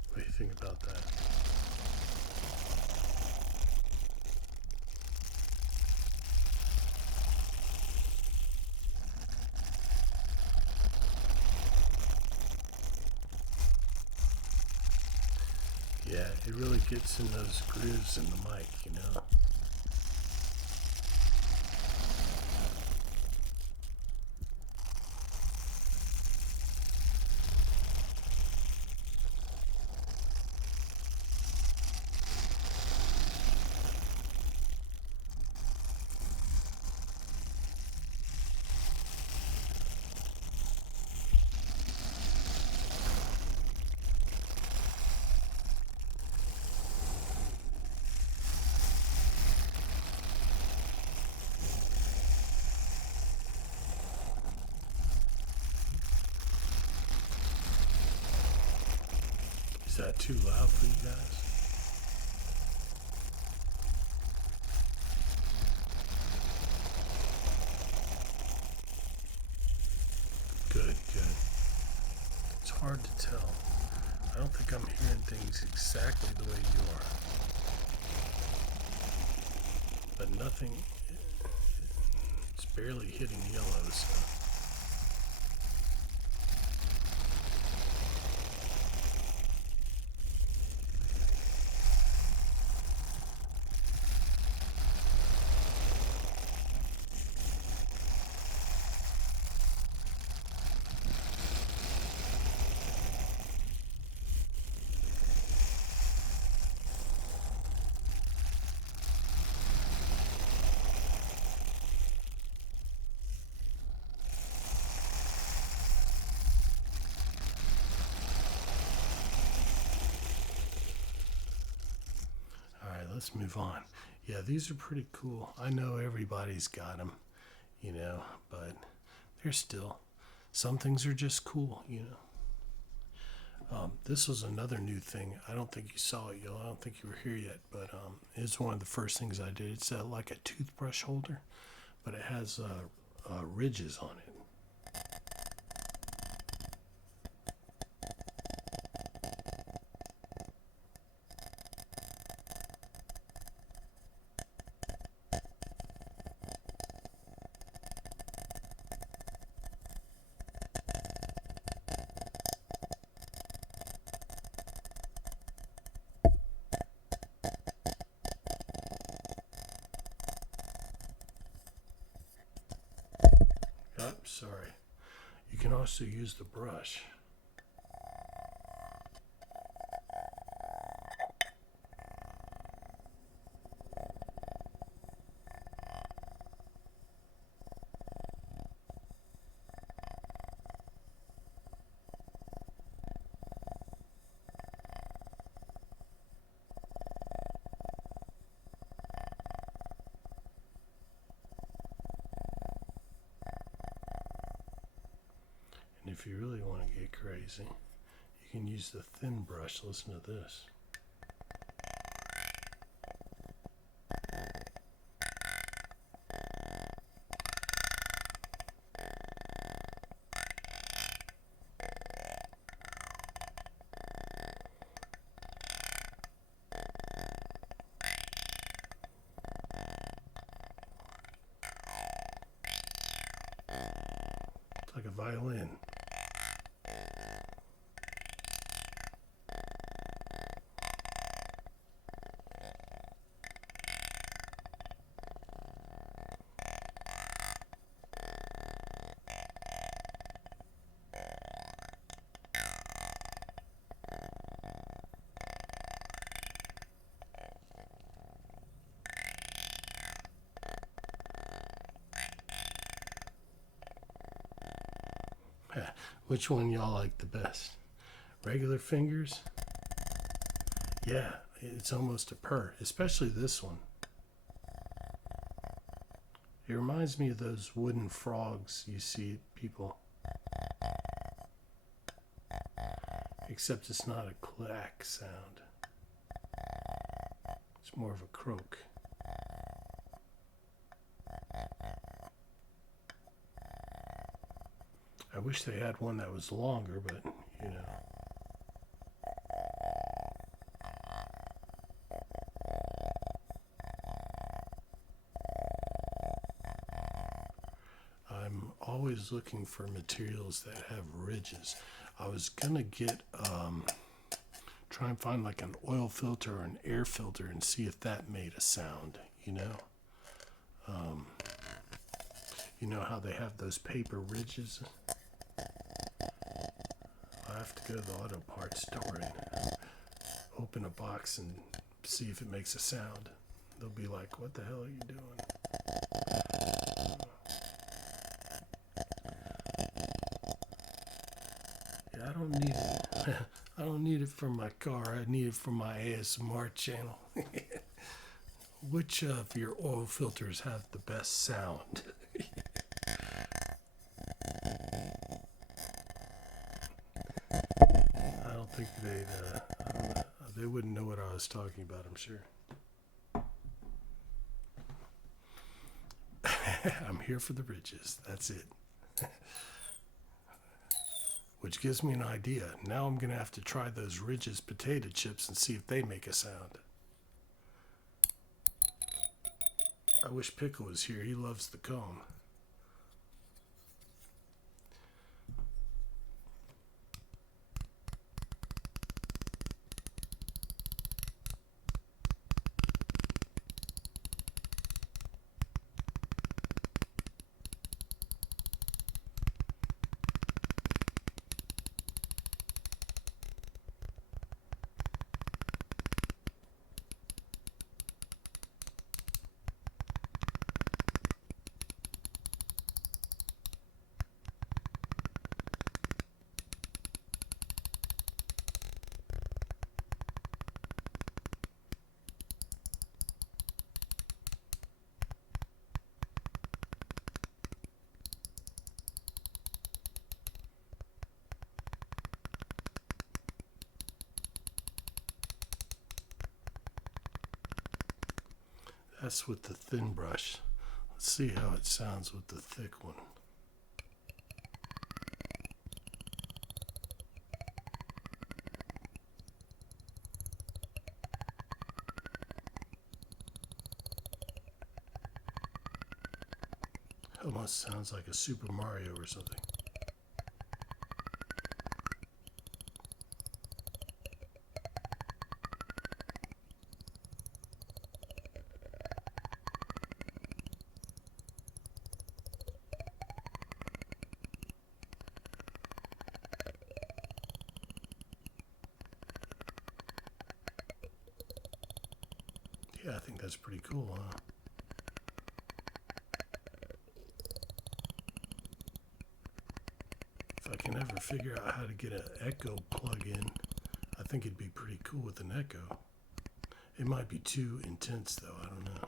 What do you think about that? Yeah, it really gets in those grooves in the mic, you know. Is that too loud for you guys? Good, good. It's hard to tell. I don't think I'm hearing things exactly the way you are. But nothing, it's barely hitting yellow, so. Let's move on. Yeah, these are pretty cool. I know everybody's got them, but they're still, some things are just cool. This was another new thing. I don't think you saw it, I don't think you were here yet, but it's one of the first things I did. It's like a toothbrush holder, but it has ridges on it. Oh, sorry. You can also use the brush. And if you really want to get crazy, you can use the thin brush. Listen to this. It's like a violin. Which one y'all like the best? Regular fingers? Yeah, it's almost a purr, especially this one. It reminds me of those wooden frogs you see people. Except it's not a clack sound. It's more of a croak. I wish they had one that was longer, but I'm always looking for materials that have ridges. I was gonna try and find like an oil filter or an air filter and see if that made a sound, You know how they have those paper ridges? I have to go to the auto parts store and open a box and see if it makes a sound. They'll be like, "What the hell are you doing?" Yeah, I don't need it. I don't need it for my car. I need it for my ASMR channel. Which of your oil filters have the best sound? I don't think they wouldn't know what I was talking about, I'm sure. I'm here for the ridges. That's it. Which gives me an idea. Now I'm going to have to try those Ridges potato chips and see if they make a sound. I wish Pickle was here. He loves the comb. That's with the thin brush. Let's see how it sounds with the thick one. Almost sounds like a Super Mario or something. Yeah, I think that's pretty cool, huh? If I can ever figure out how to get an echo plug in, I think it'd be pretty cool with an echo. It might be too intense though, I don't know.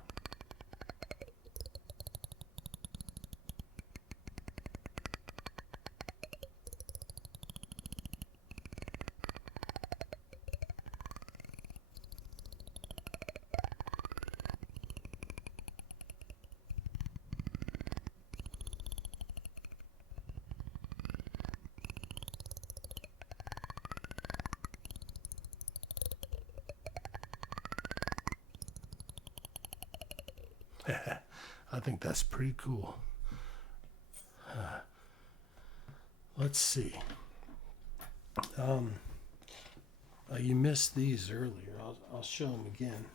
I think that's pretty cool. Let's see. You missed these earlier. I'll show them again.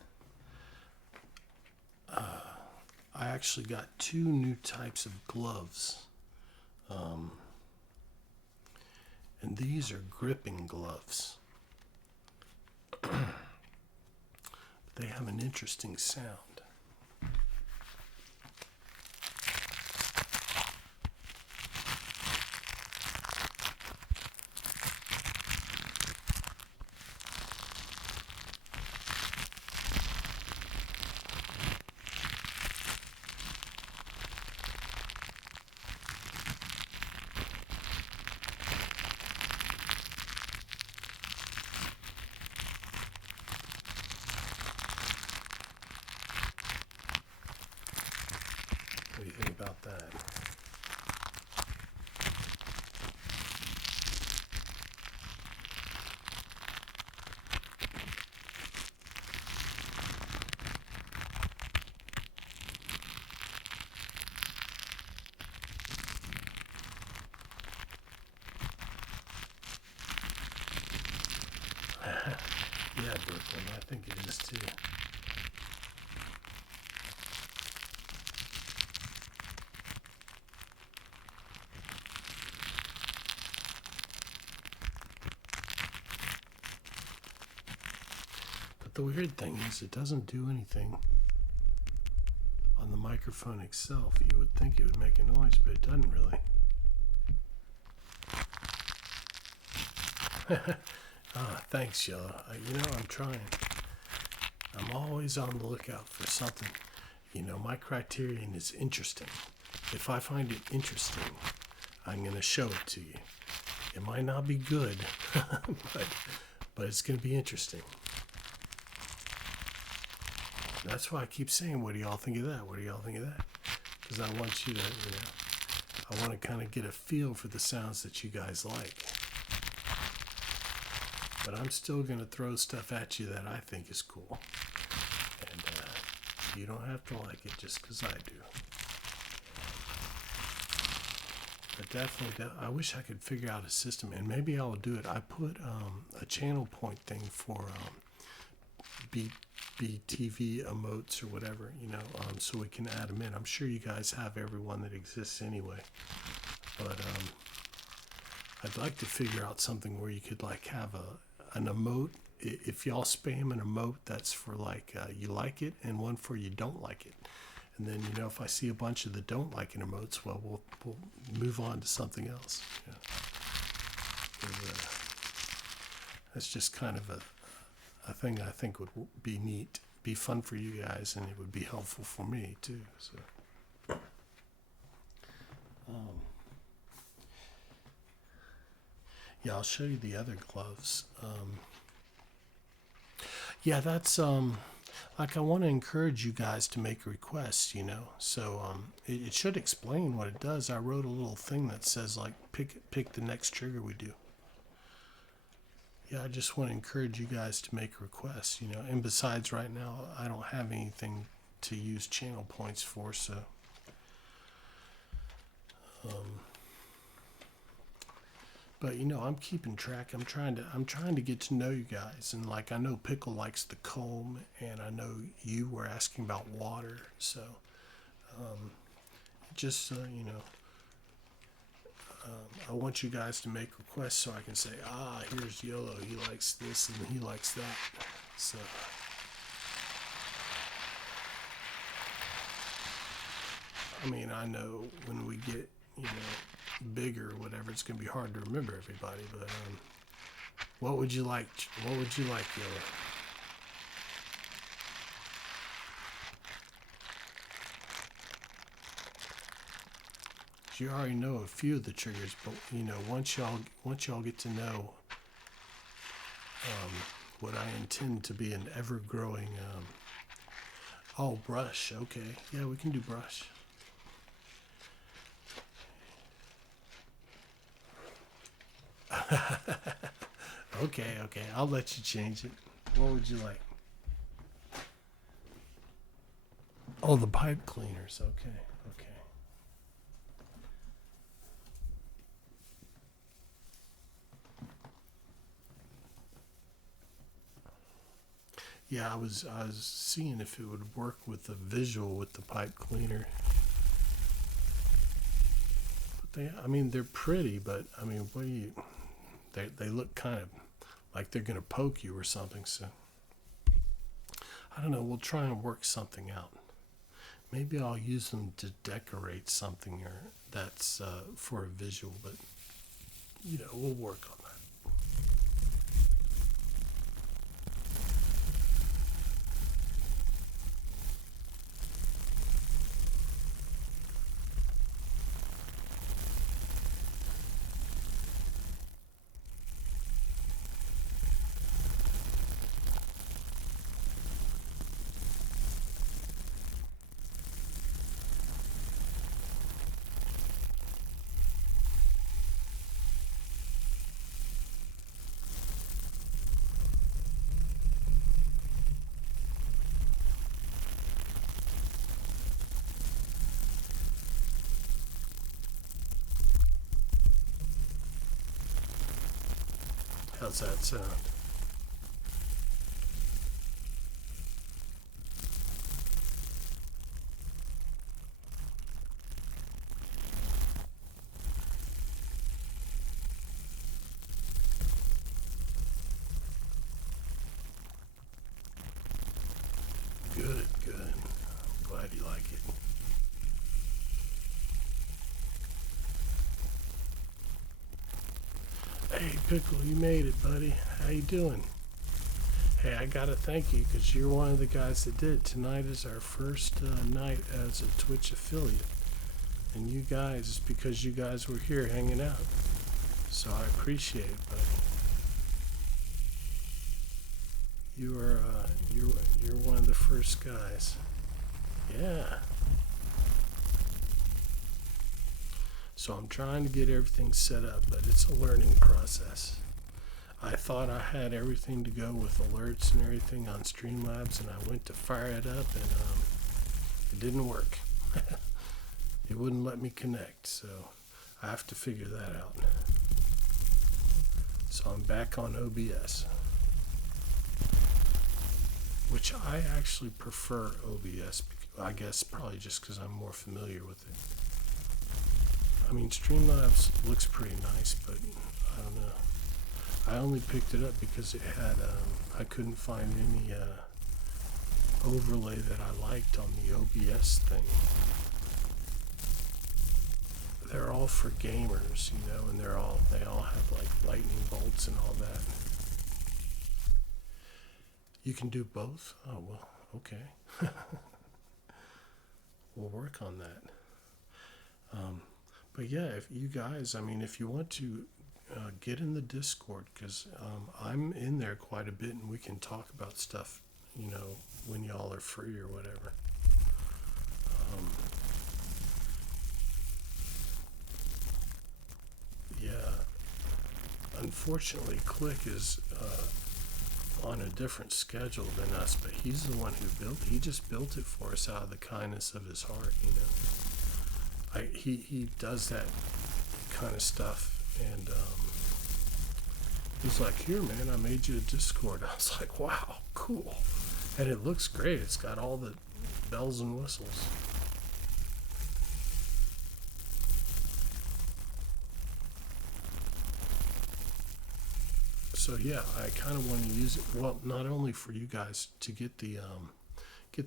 I actually got 2 new types of gloves. And these are gripping gloves. They have an interesting sound. What do you think about that? Yeah, Brooklyn, I think it is too. But the weird thing is it doesn't do anything on the microphone itself. You would think it would make a noise, but it doesn't really. Thanks, Yellow. I'm trying. I'm always on the lookout for something. My criterion is interesting. If I find it interesting, I'm going to show it to you. It might not be good, but it's going to be interesting. That's why I keep saying, what do y'all think of that? What do y'all think of that? Because I want you to, I want to kind of get a feel for the sounds that you guys like. But I'm still going to throw stuff at you that I think is cool. And you don't have to like it just because I do. But definitely, I wish I could figure out a system, and maybe I'll do it. I put a channel point thing for BTV emotes or whatever, so we can add them in. I'm sure you guys have every one that exists anyway. But I'd like to figure out something where you could have an emote. If y'all spam an emote, that's for you like it, and one for you don't like it. And then if I see a bunch of the don't like it emotes, well, we'll move on to something else. That's just kind of a thing I think would be neat, be fun for you guys, and it would be helpful for me too. So. Yeah, I'll show you the other gloves. Yeah, that's Like, I want to encourage you guys to make requests, you know. So it should explain what it does. I wrote a little thing that says, like, pick the next trigger we do. Yeah, I just want to encourage you guys to make requests, you know. And besides, right now, I don't have anything to use channel points for, so. But you know, I'm keeping track. I'm trying to get to know you guys, and like I know Pickle likes the comb, and I know you were asking about water, so just you know, I want you guys to make requests so I can say, here's Yolo. He likes this and he likes that. So. I mean, I know when we get, you know, bigger or whatever, it's going to be hard to remember everybody, but what would you like? What would you like, Yolo? You already know a few of the triggers, but you know, once y'all get to know what I intend to be an ever-growing brush. Okay, yeah, we can do brush. Okay, I'll let you change it. What would you like? Oh, the pipe cleaners. Okay. Yeah, I was seeing if it would work with the visual with the pipe cleaner. But I mean, they're pretty, but I mean, they look kind of like they're gonna poke you or something. So I don't know. We'll try and work something out. Maybe I'll use them to decorate something or that's for a visual, but you know, we'll work on that. How's that sound? Good. I'm glad you like it. Hey, Pickle, you made it, buddy. How you doing? Hey, I gotta thank you because you're one of the guys that did. Tonight is our first night as a Twitch affiliate, and you guys, it's because you guys were here hanging out. So I appreciate it, buddy. You're one of the first guys. Yeah. So I'm trying to get everything set up, but it's a learning process. I thought I had everything to go with alerts and everything on Streamlabs, and I went to fire it up, and it didn't work. It wouldn't let me connect, so I have to figure that out. So I'm back on OBS, which I actually prefer OBS, I guess probably just because I'm more familiar with it. I mean, Streamlabs looks pretty nice, but I don't know. I only picked it up because it had, I couldn't find any overlay that I liked on the OBS thing. They're all for gamers, you know, and they all have like lightning bolts and all that. You can do both? Oh, well, okay. We'll work on that. But yeah, if you guys, I mean, if you want to get in the Discord, because I'm in there quite a bit and we can talk about stuff when y'all are free or whatever. Yeah, unfortunately, Click is on a different schedule than us, but he's the one who built. He just built it for us out of the kindness of his heart. He does that kind of stuff, and he's like, "Here, man, I made you a Discord." I was like, "Wow, cool," and it looks great. It's got all the bells and whistles. So yeah, I kind of want to use it. Well, not only for you guys to get the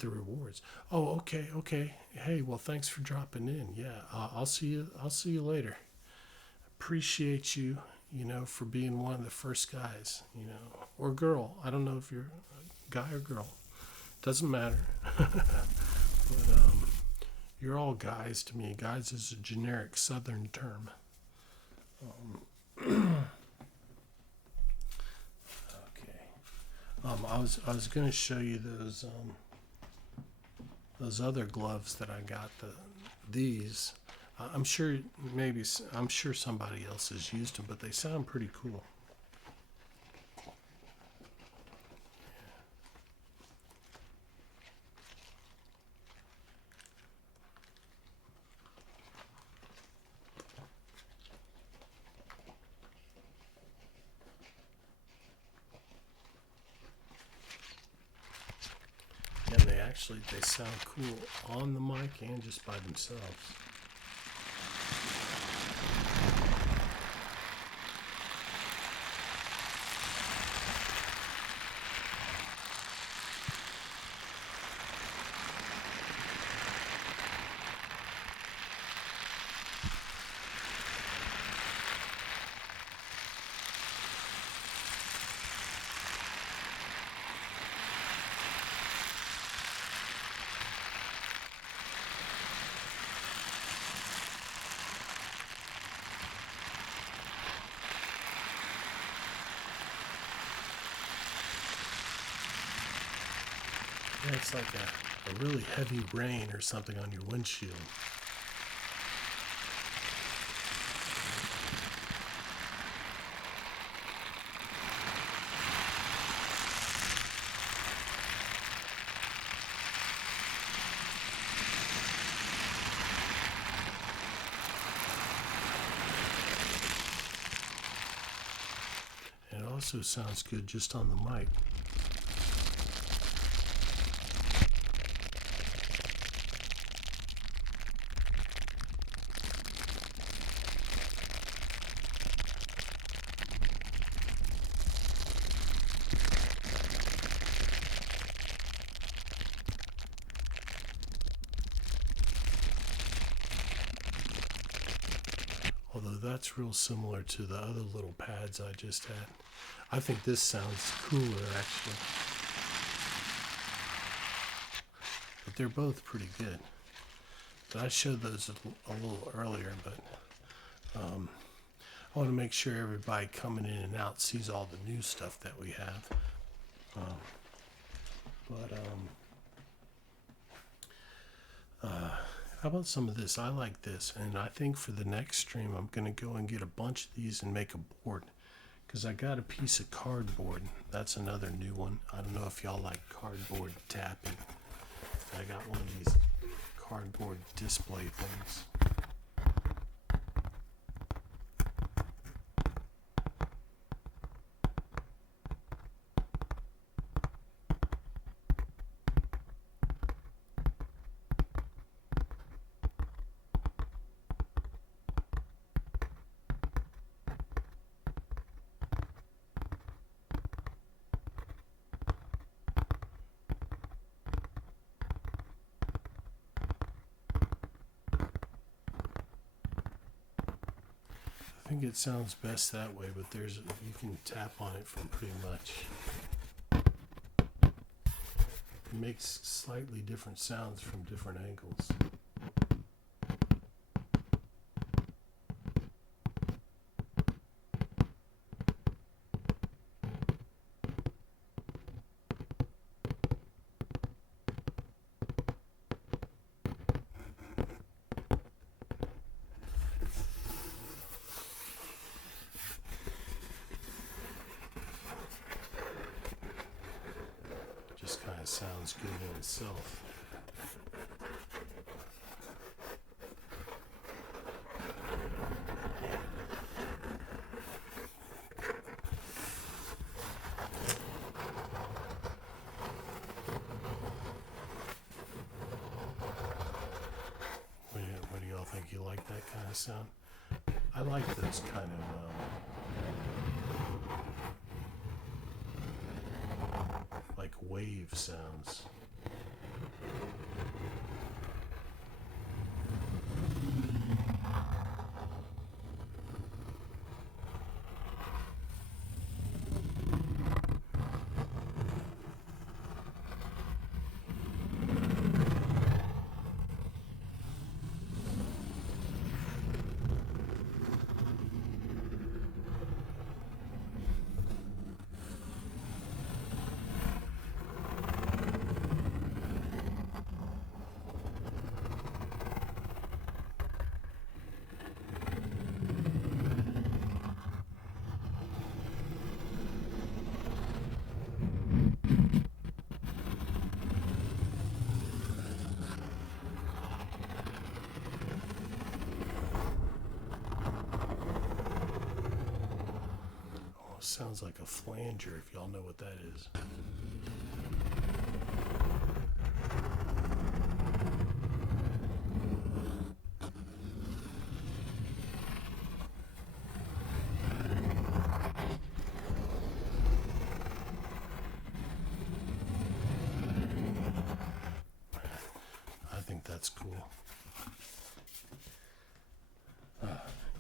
rewards. Oh, okay. Hey, well, thanks for dropping in. Yeah, I'll see you. I'll see you later. Appreciate you. For being one of the first guys. Or girl. I don't know if you're a guy or girl. Doesn't matter. But you're all guys to me. Guys is a generic Southern term. I was going to show you those other gloves that I got. These. I'm sure somebody else has used them, but they sound pretty cool. And they sound cool on the mic and just by themselves. Yeah, it's like a really heavy rain or something on your windshield. And it also sounds good just on the mic. Although that's real similar to the other little pads I just had. I think this sounds cooler, actually. But they're both pretty good. But I showed those a little earlier, but I want to make sure everybody coming in and out sees all the new stuff that we have. How about some of this? I like this, and I think for the next stream I'm going to go and get a bunch of these and make a board, because I got a piece of cardboard. That's another new one. I don't know if y'all like cardboard tapping. I got one of these cardboard display things. I think it sounds best that way, but you can tap on it from pretty much. It makes slightly different sounds from different angles. sounds good in itself. What do y'all think? You like that kind of sound? I like those kind of like wave sounds. Sounds like a flanger, if y'all know what that is. I think that's cool.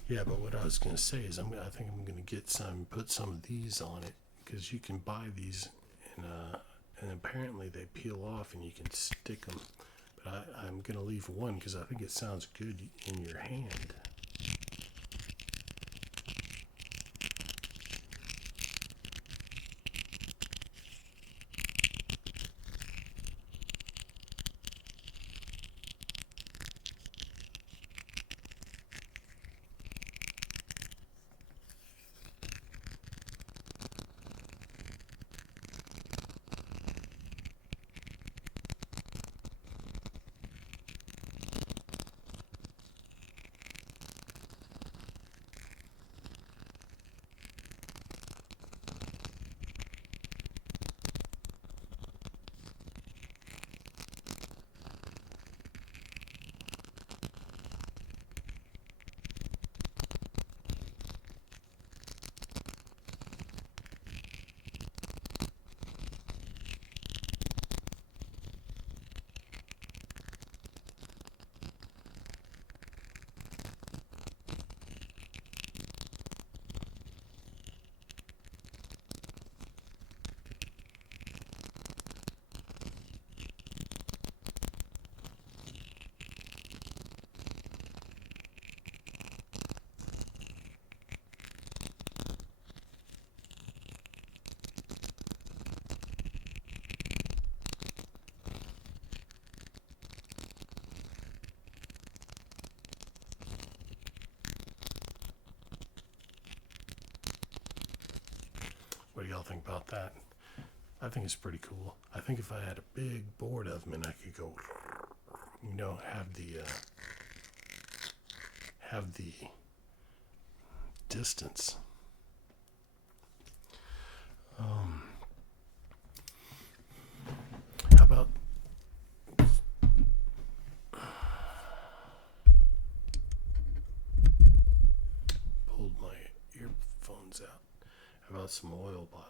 Yeah, but what I was going to say is I think I'm going to get put some of these on it, because you can buy these and apparently they peel off and you can stick them. But I'm going to leave one because I think it sounds good in your hand. What do y'all think about that? I think it's pretty cool. I think if I had a big board of them and I could go, have the distance. How about pulled my earphones out? How about some oil bottle?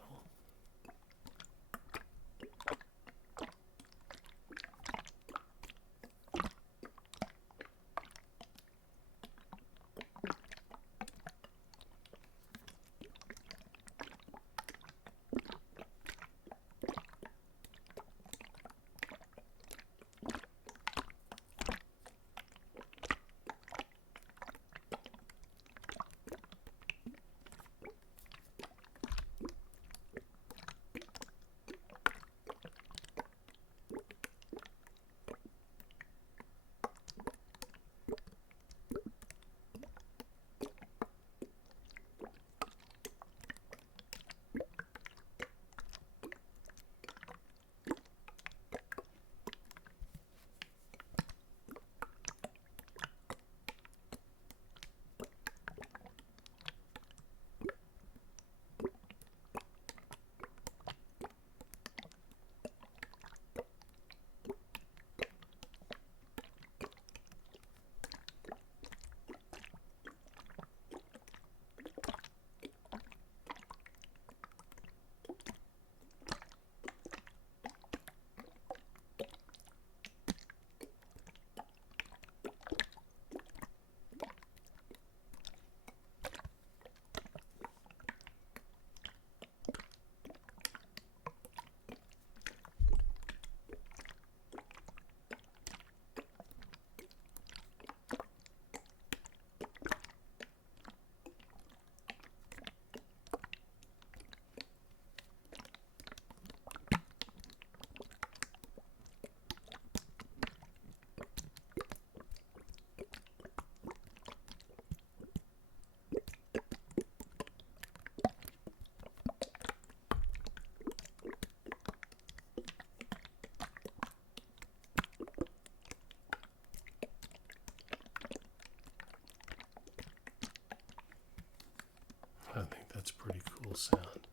that's a pretty cool sound.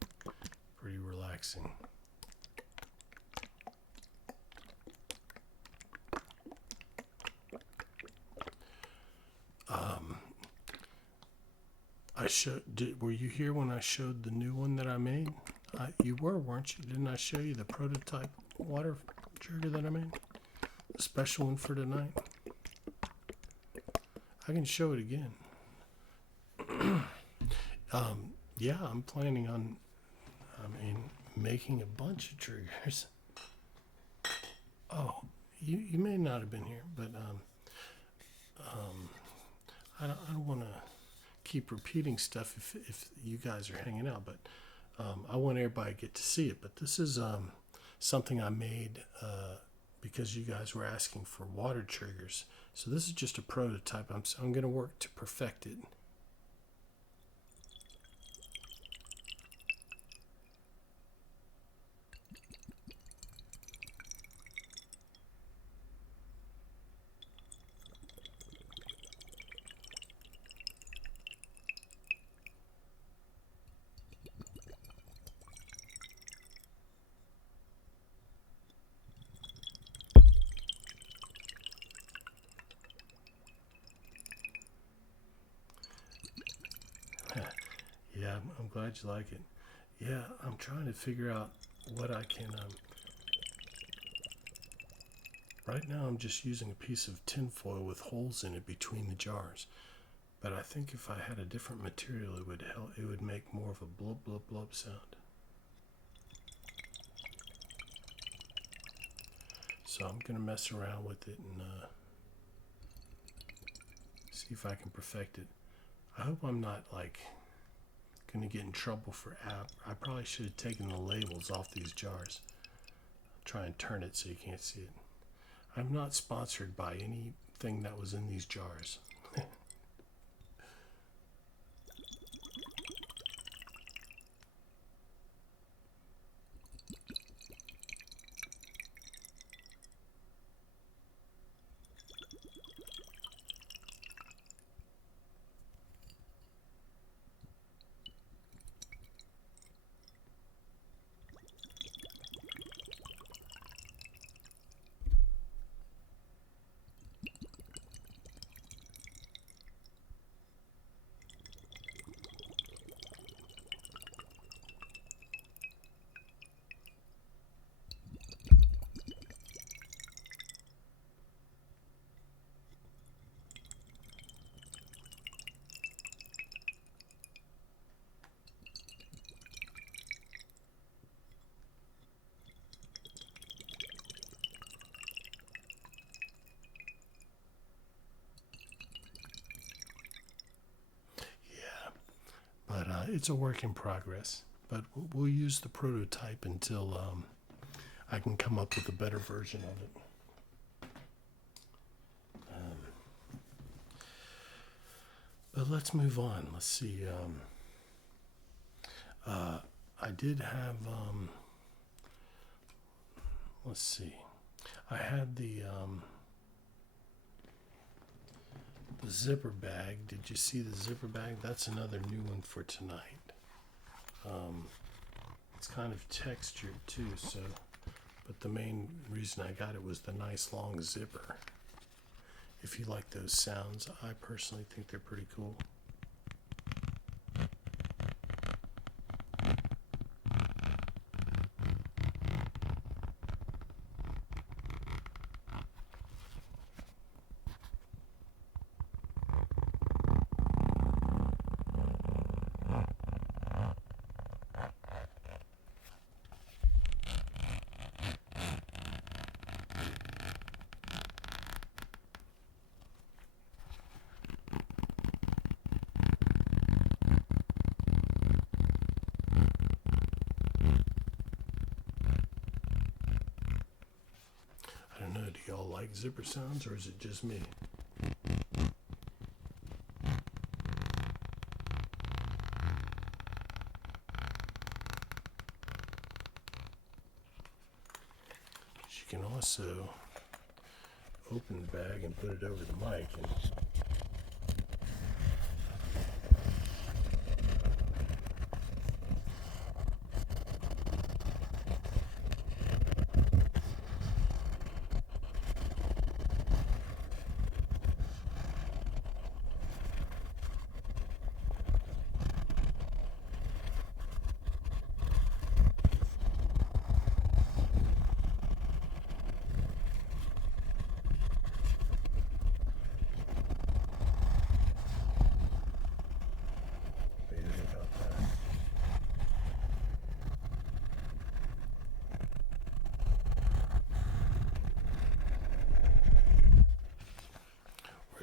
Pretty relaxing. Were you here when I showed the new one that I made? You were, weren't you? Didn't I show you the prototype water jigger that I made? The special one for tonight? I can show it again. Yeah, I'm planning on, making a bunch of triggers. Oh, you may not have been here, but I don't want to keep repeating stuff if you guys are hanging out, but I want everybody to get to see it. But this is something I made because you guys were asking for water triggers. So this is just a prototype. I'm going to work to perfect it. Yeah, I'm glad you like it. Yeah, I'm trying to figure out what I can... Right now I'm just using a piece of tin foil with holes in it between the jars. But I think if I had a different material, it would help. It would make more of a blub, blub, blub sound. So I'm going to mess around with it and see if I can perfect it. I hope I'm not going to get in trouble for I probably should have taken the labels off these jars. I'll try and turn it so you can't see it. I'm not sponsored by anything that was in these jars. But it's a work in progress. But we'll use the prototype until I can come up with a better version of it. But let's move on. Let's see. I did have, let's see. I had the zipper bag. Did you see the zipper bag? That's another new one for tonight. It's kind of textured too, but the main reason I got it was the nice long zipper. If you like those sounds, I personally think they're pretty cool. Do y'all like zipper sounds, or is it just me? You can also open the bag and put it over the mic, and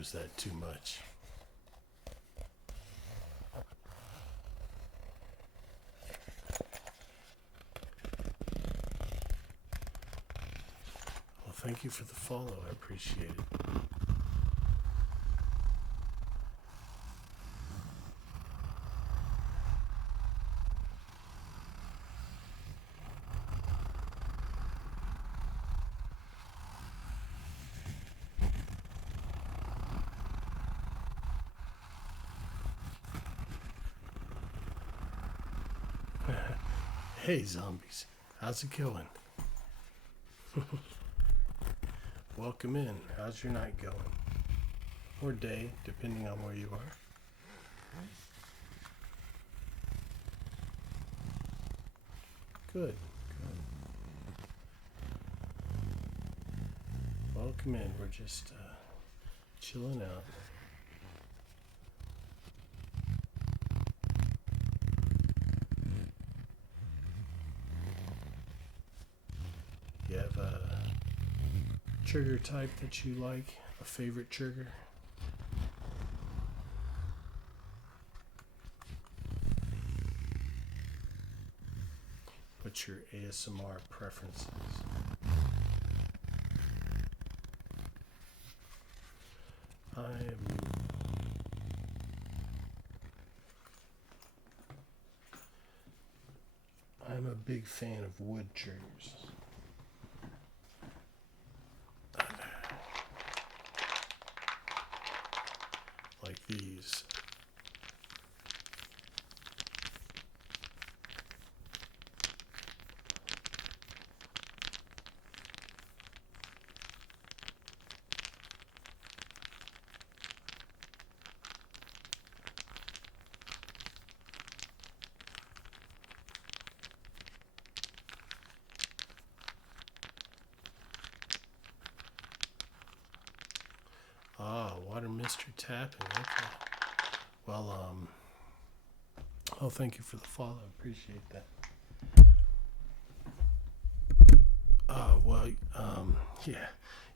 was that too much? Well, thank you for the follow. I appreciate it. Hey zombies, how's it going? Welcome in. How's your night going? Or day, depending on where you are. Good, good. Welcome in. We're just chilling out. You have a trigger type that you like? A favorite trigger? What's your ASMR preferences? I'm a big fan of wood triggers. Like these. Water mister tapping. Okay. Well, oh, thank you for the follow. Appreciate that. Yeah,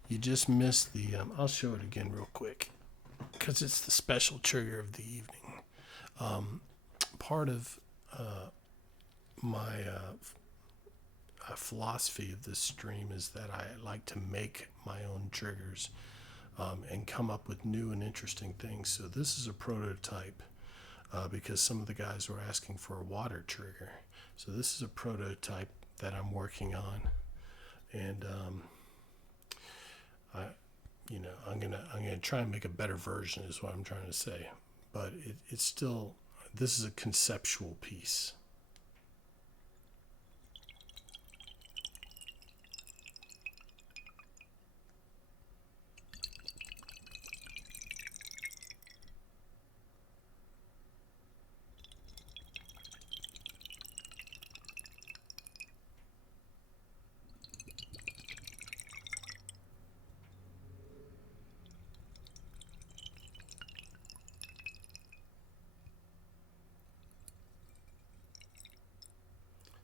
you just missed the. I'll show it again real quick, because it's the special trigger of the evening. Part of my philosophy of this stream is that I like to make my own triggers. And come up with new and interesting things. So this is a prototype because some of the guys were asking for a water trigger. So this is a prototype that I'm working on, and I'm gonna try and make a better version is what I'm trying to say. But it's still, this is a conceptual piece.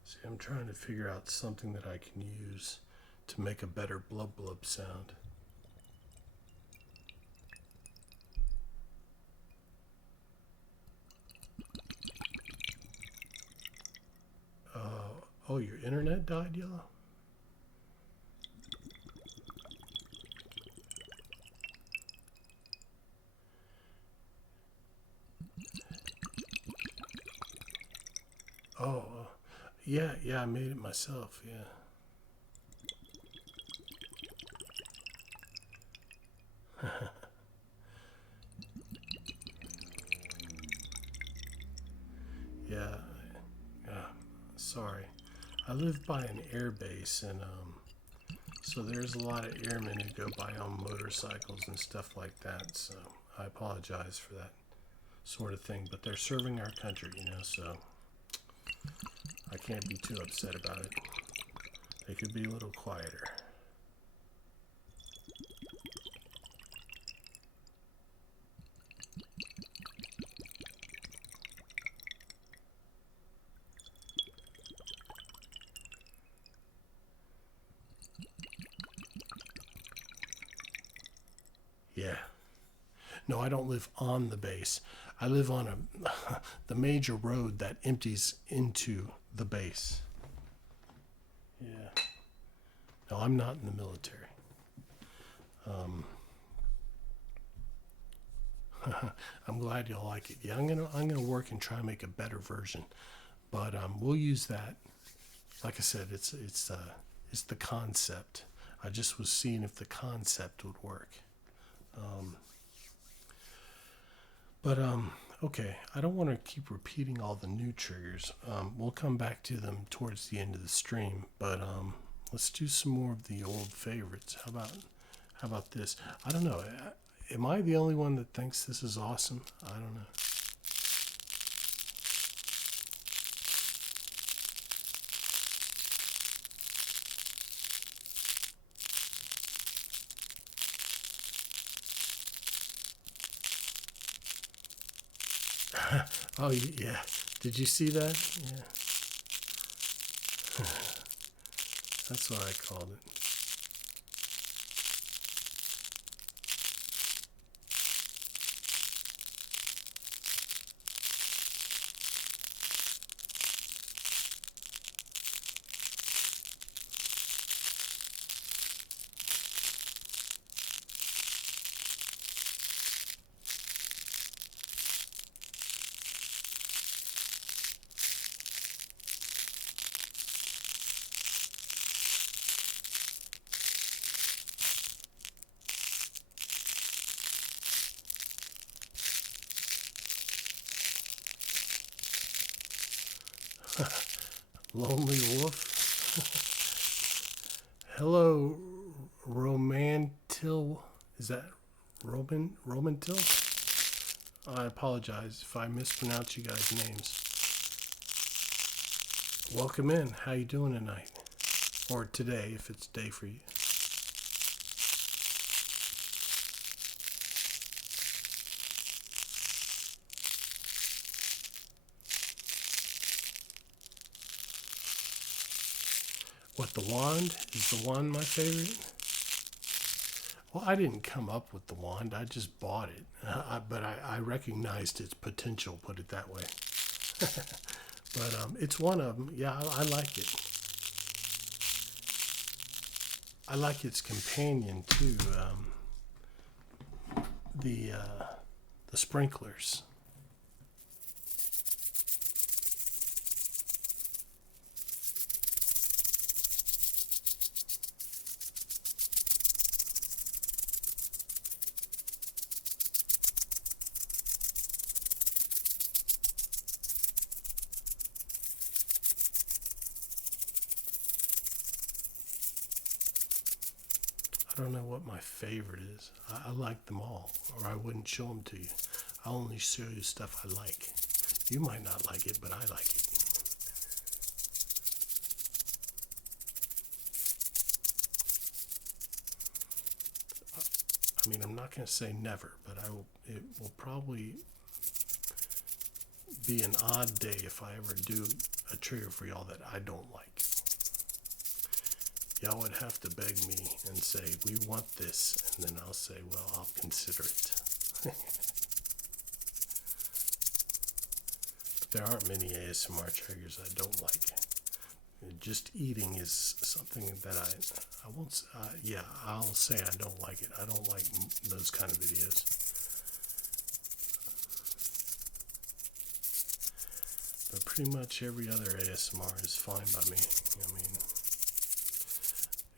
See, I'm trying to figure out something that I can use to make a better blub blub sound. Oh, your internet died, Yellow? Oh, yeah, I made it myself, yeah. Yeah, sorry. I live by an air base, and so there's a lot of airmen who go by on motorcycles and stuff like that, so I apologize for that sort of thing, but they're serving our country, so I can't be too upset about it. They could be a little quieter. Yeah. No, I don't live on the base. I live on the major road that empties into the base. Yeah. No, I'm not in the military. I'm glad y'all like it. Yeah, I'm gonna work and try and make a better version, but we'll use that. Like I said, it's the concept. I just was seeing if the concept would work. Okay, I don't want to keep repeating all the new triggers. We'll come back to them towards the end of the stream, but let's do some more of the old favorites. How about this? I don't know. Am I the only one that thinks this is awesome? I don't know. Oh, yeah. Did you see that? Yeah. That's what I called it. Lonely Wolf. Hello, Romantil. Is that Romantil? I apologize if I mispronounce you guys' names. Welcome in. How you doing tonight? Or today, if it's day for you. What, the wand? Is the wand my favorite? Well, I didn't come up with the wand. I just bought it. But I recognized its potential, put it that way. But it's one of them. Yeah, I like it. I like its companion, too. The sprinklers. I don't know what my favorite is. I like them all, or I wouldn't show them to you. I'll only show you stuff I like. You might not like it, but I like it. I mean, I'm not going to say never, but it will probably be an odd day if I ever do a trigger for y'all that I don't like. Y'all would have to beg me and say, we want this, and then I'll say, well, I'll consider it. But there aren't many ASMR triggers I don't like. Just eating is something that I won't, yeah, I'll say I don't like it. I don't like those kind of videos. But pretty much every other ASMR is fine by me. I mean,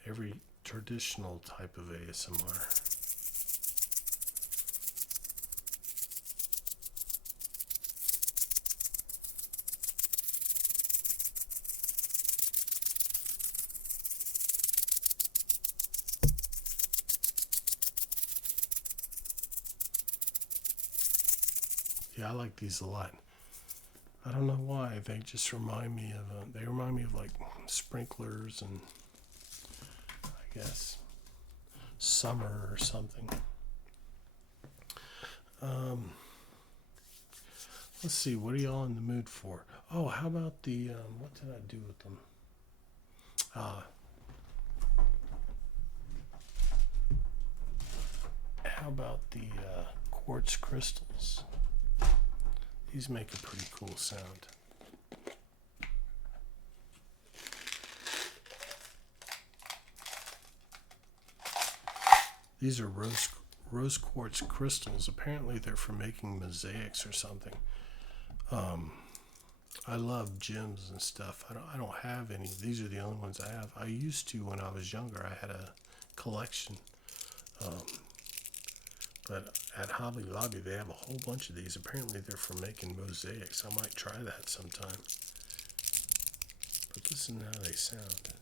every traditional type of ASMR. Yeah, I like these a lot. I don't know why. They just remind me of like sprinklers and I guess summer or something. Let's see. What are y'all in the mood for? Oh, how about the what did I do with them? How about the quartz crystals. These make a pretty cool sound. These are rose quartz crystals. Apparently they're for making mosaics or something. I love gems and stuff. I don't have any. These are the only ones I have. I used to when I was younger. I had a collection. But at Hobby Lobby they have a whole bunch of these. Apparently they're for making mosaics. I might try that sometime. But listen to how they sound.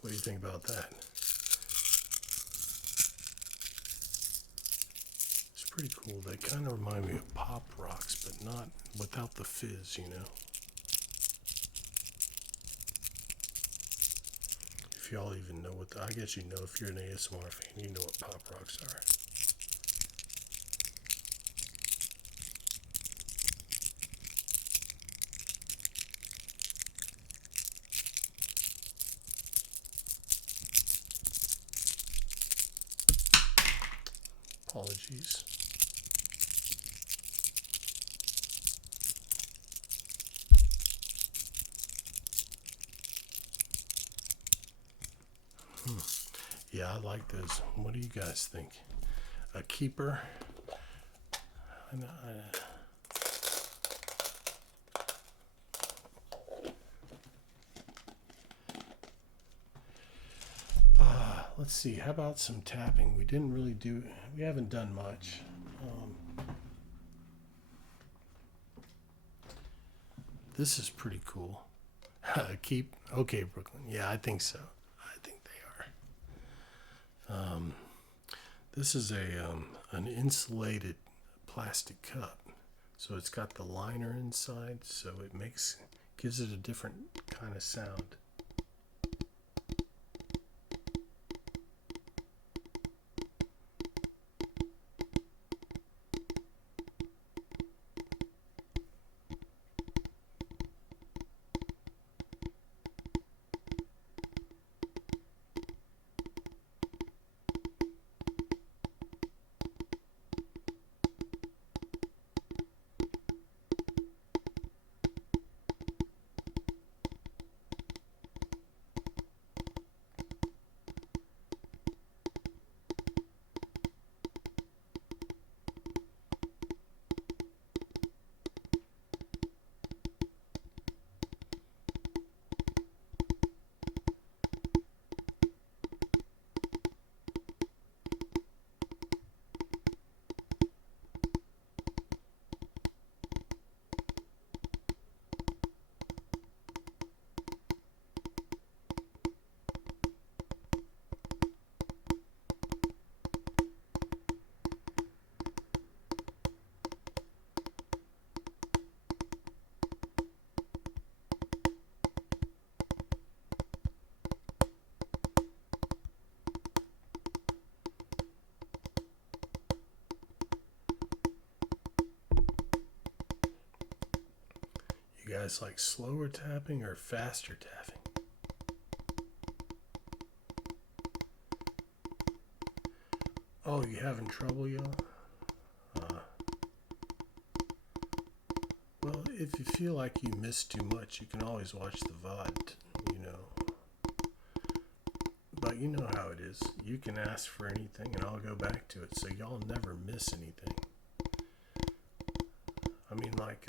What do you think about that? It's pretty cool. They kind of remind me of pop rocks, but not without the fizz, you know? If y'all even know what, I guess you know if you're an ASMR fan, you know what pop rocks are. Apologies. Yeah, I like those. What do you guys think? A keeper? Let's see. How about some tapping? We haven't done much. This is pretty cool. Okay, Brooklyn. Yeah, I think so. I think they are. This is an insulated plastic cup, so it's got the liner inside, so it gives it a different kind of sound. You guys like slower tapping or faster tapping? Oh, you having trouble, y'all? Well, if you feel like you missed too much, you can always watch the VOD, you know. But you know how it is. You can ask for anything and I'll go back to it, so y'all never miss anything. I mean, like,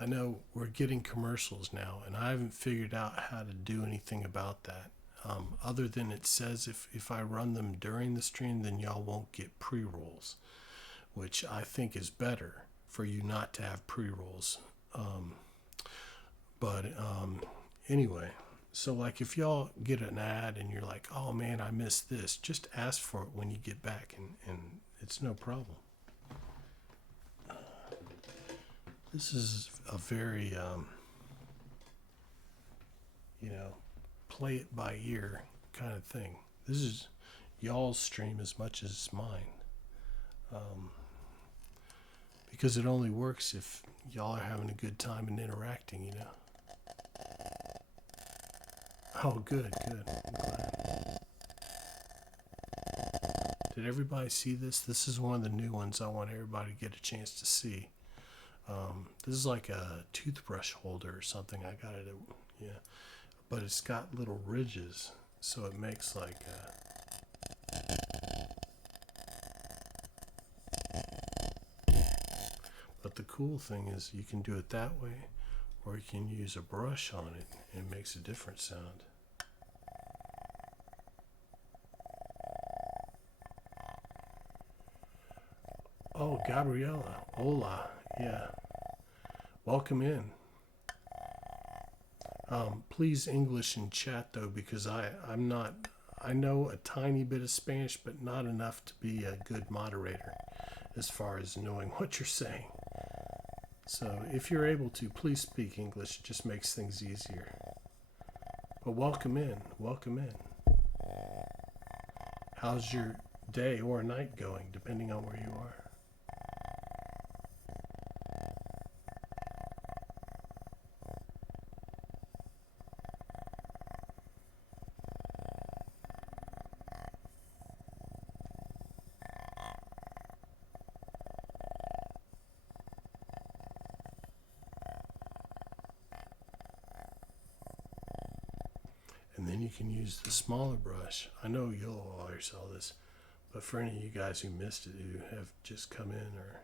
I know we're getting commercials now, and I haven't figured out how to do anything about that. Other than it says if I run them during the stream, then y'all won't get pre-rolls, which I think is better for you not to have pre-rolls. Anyway, so like if y'all get an ad and you're like, oh man, I missed this, just ask for it when you get back, and it's no problem. This is a very, play it by ear kind of thing. This is y'all's stream as much as it's mine. Because it only works if y'all are having a good time and interacting, you know. Oh, good. I'm glad. Did everybody see this? This is one of the new ones I want everybody to get a chance to see. This is like a toothbrush holder or something. I got it at, but it's got little ridges, so it makes like but the cool thing is you can do it that way, or you can use a brush on it and it makes a different sound. Oh, Gabriella, hola, yeah. Welcome in. Please English in chat though, because I'm not, I know a tiny bit of Spanish, but not enough to be a good moderator as far as knowing what you're saying. So if you're able to, please speak English. It just makes things easier. But welcome in. How's your day or night going, depending on where you are? And then you can use the smaller brush. I know you'll already saw this, but for any of you guys who missed it, who have just come in or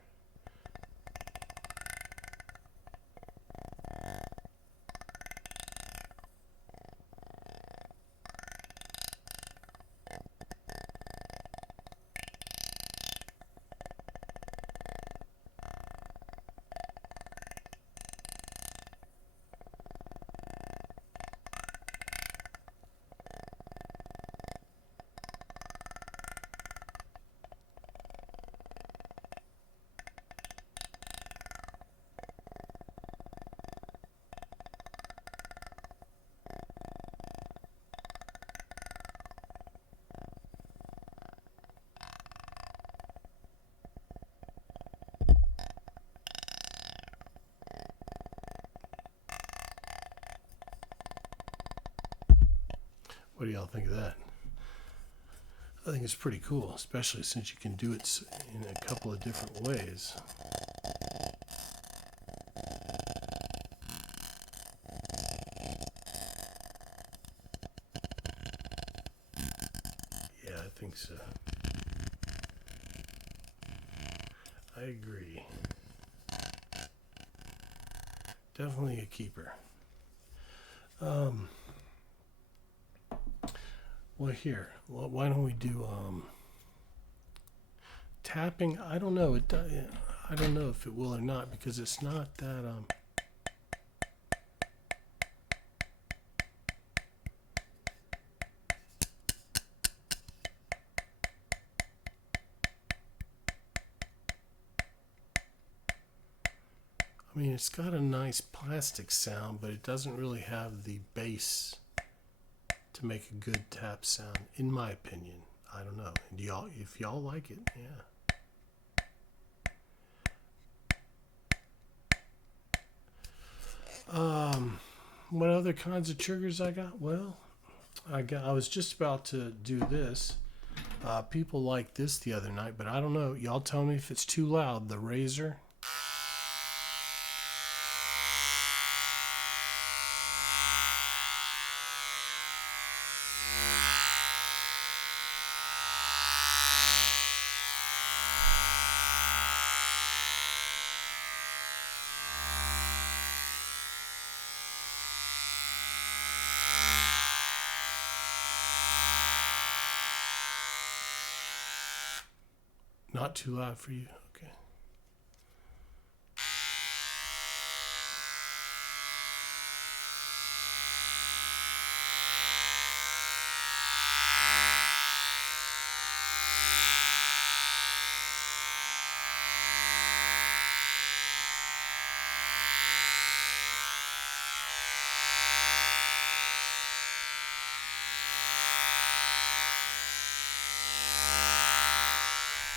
what do y'all think of that? I think it's pretty cool, especially since you can do it in a couple of different ways. Yeah, I think so. I agree. Definitely a keeper. Well, here, why don't we do tapping? I don't know. I don't know if it will or not, because it's not that. I mean, it's got a nice plastic sound, but it doesn't really have the bass to make a good tap sound, in my opinion. I don't know. Do y'all, if y'all like it, yeah. What other kinds of triggers I got? Well, I was just about to do this. People liked this the other night, but I don't know. Y'all tell me if it's too loud. The razor. Not too loud for you? Okay.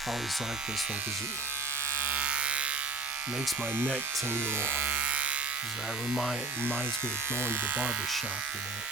I always like this one because it makes my neck tingle. That reminds me of going to the barber shop, you know.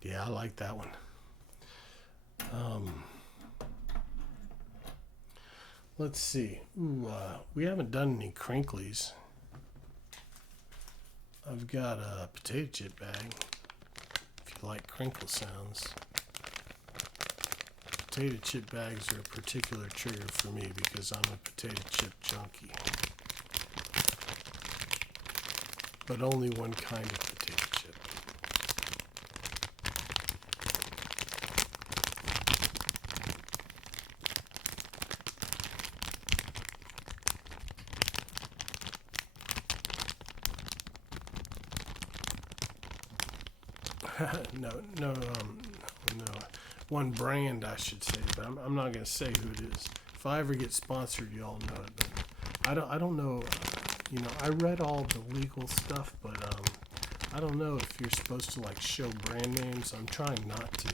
Yeah, I like that one. Let's see. Ooh, we haven't done any crinklies. I've got a potato chip bag, if you like crinkle sounds. Potato chip bags are a particular trigger for me because I'm a potato chip junkie. But only one kind of potato chip. no. One brand, I should say, but I'm not going to say who it is. If I ever get sponsored, y'all know it. But I don't know. You know, I read all the legal stuff, but I don't know if you're supposed to like show brand names. I'm trying not to.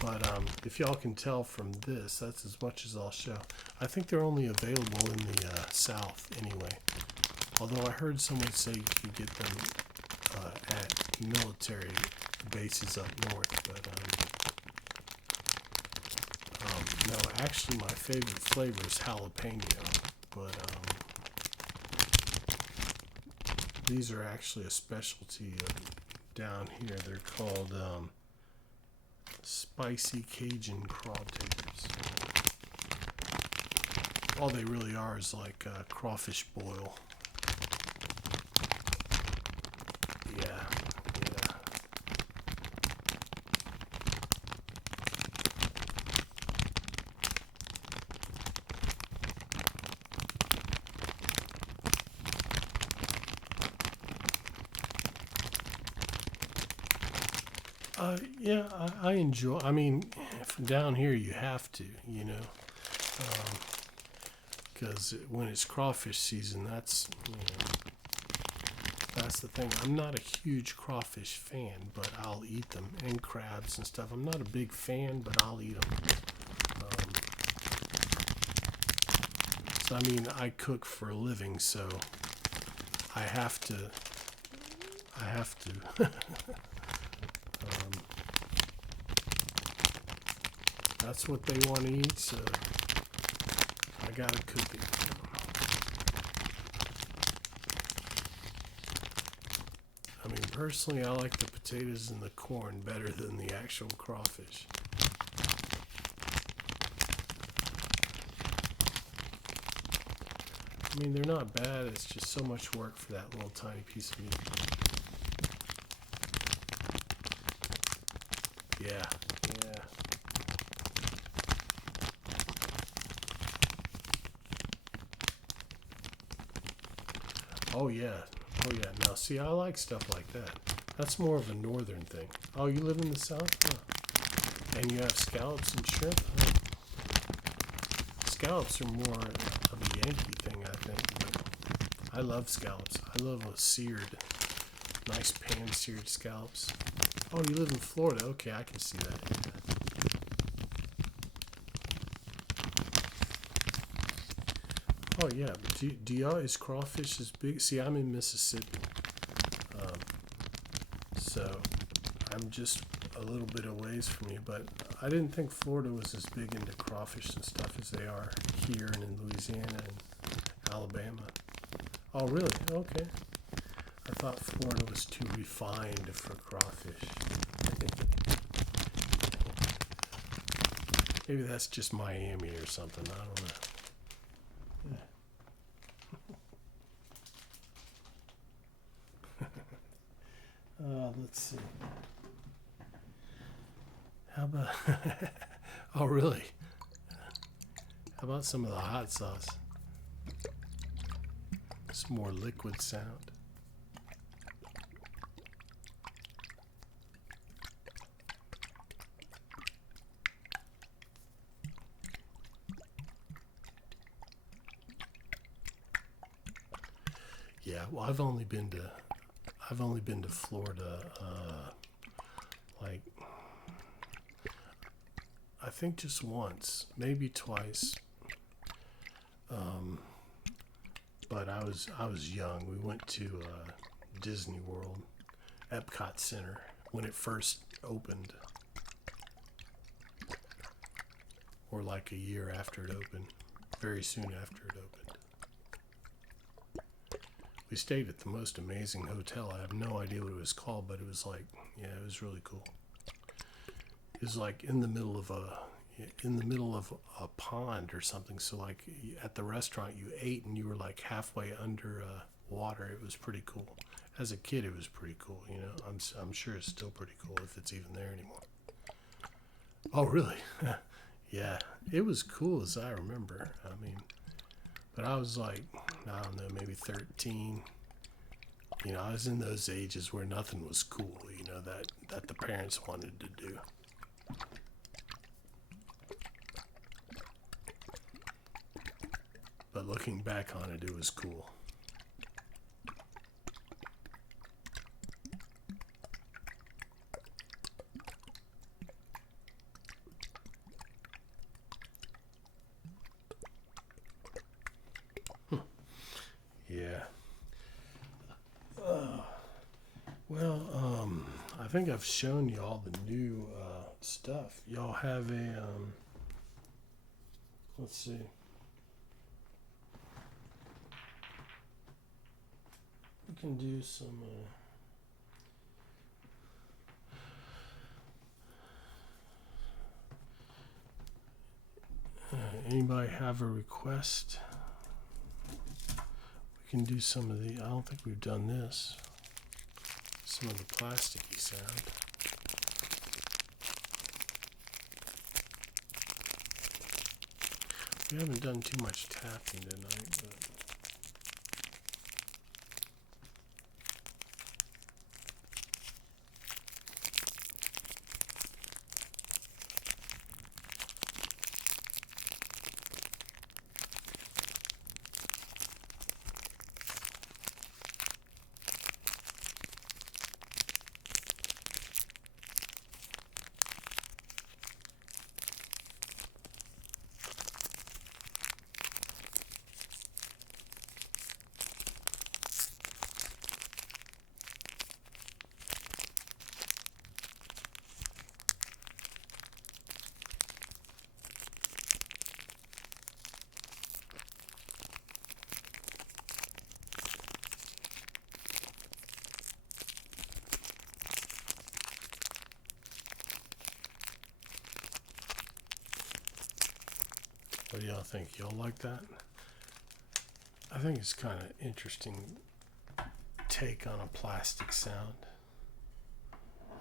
But if y'all can tell from this, that's as much as I'll show. I think they're only available in the South anyway. Although I heard someone say you could get them at military bases up north, but no, actually my favorite flavor is jalapeno, but these are actually a specialty down here. They're called spicy Cajun crawtators. All they really are is like crawfish boil. Yeah, I enjoy. I mean, from down here you have to, you know, because when it's crawfish season, that's that's the thing. I'm not a huge crawfish fan, but I'll eat them, and crabs and stuff. I'm not a big fan, but I'll eat them. So I mean, I cook for a living, so I have to. That's what they want to eat, so I gotta cook it. I mean, personally, I like the potatoes and the corn better than the actual crawfish. I mean, they're not bad, it's just so much work for that little tiny piece of meat. Yeah. Oh yeah. Now, see, I like stuff like that. That's more of a northern thing. Oh, you live in the south? Huh. And you have scallops and shrimp? Huh. Scallops are more of a Yankee thing, I think. But I love scallops. I love a seared, nice pan-seared scallops. Oh, you live in Florida. Okay, I can see that. Oh, yeah. But do y'all, is crawfish as big? See, I'm in Mississippi. So I'm just a little bit away from you, but I didn't think Florida was as big into crawfish and stuff as they are here and in Louisiana and Alabama. Oh, really? Okay. I thought Florida was too refined for crawfish. Maybe that's just Miami or something. I don't know. Let's see. How about... Oh, really? How about some of the hot sauce? It's more liquid sound. Yeah, well, I've only been to Florida, like, I think just once, maybe twice. But I was young. We went to Disney World, Epcot Center, when it first opened, or like a year after it opened, very soon after it opened. We stayed at the most amazing hotel. I have no idea what it was called, but it was like, yeah, it was really cool. It was like in the middle of a pond or something. So like at the restaurant you ate and you were like halfway under water. It was pretty cool. As a kid, it was pretty cool. You know, I'm sure it's still pretty cool if it's even there anymore. Oh, really? Yeah, it was cool as I remember. I mean, but I was like, I don't know, maybe 13. You know, I was in those ages where nothing was cool, you know, that the parents wanted to do. But looking back on it, it was cool. Yeah. Well, I think I've shown you all the new stuff. Y'all have a, let's see. We can do some, anybody have a request? We can do some of the, I don't think we've done this. Some of the plasticky sound. We haven't done too much tapping tonight, but what do y'all think? Y'all like that? I think it's kind of interesting take on a plastic sound.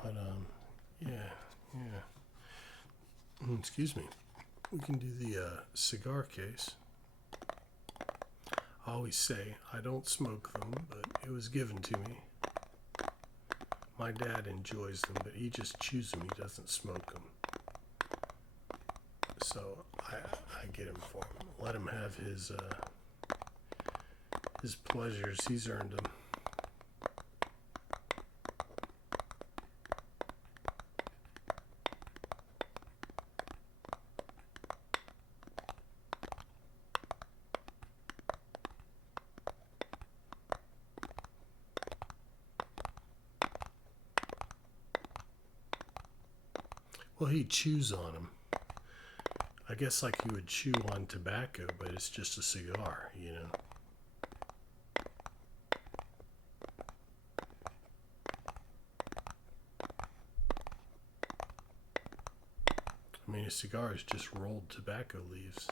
But yeah. Excuse me. We can do the cigar case. I always say I don't smoke them, but it was given to me. My dad enjoys them, but he just chews them. He doesn't smoke them. So I get him for him. Let him have his pleasures. He's earned them. Well, he chews on them. I guess like you would chew on tobacco, but it's just a cigar, you know. I mean, a cigar is just rolled tobacco leaves.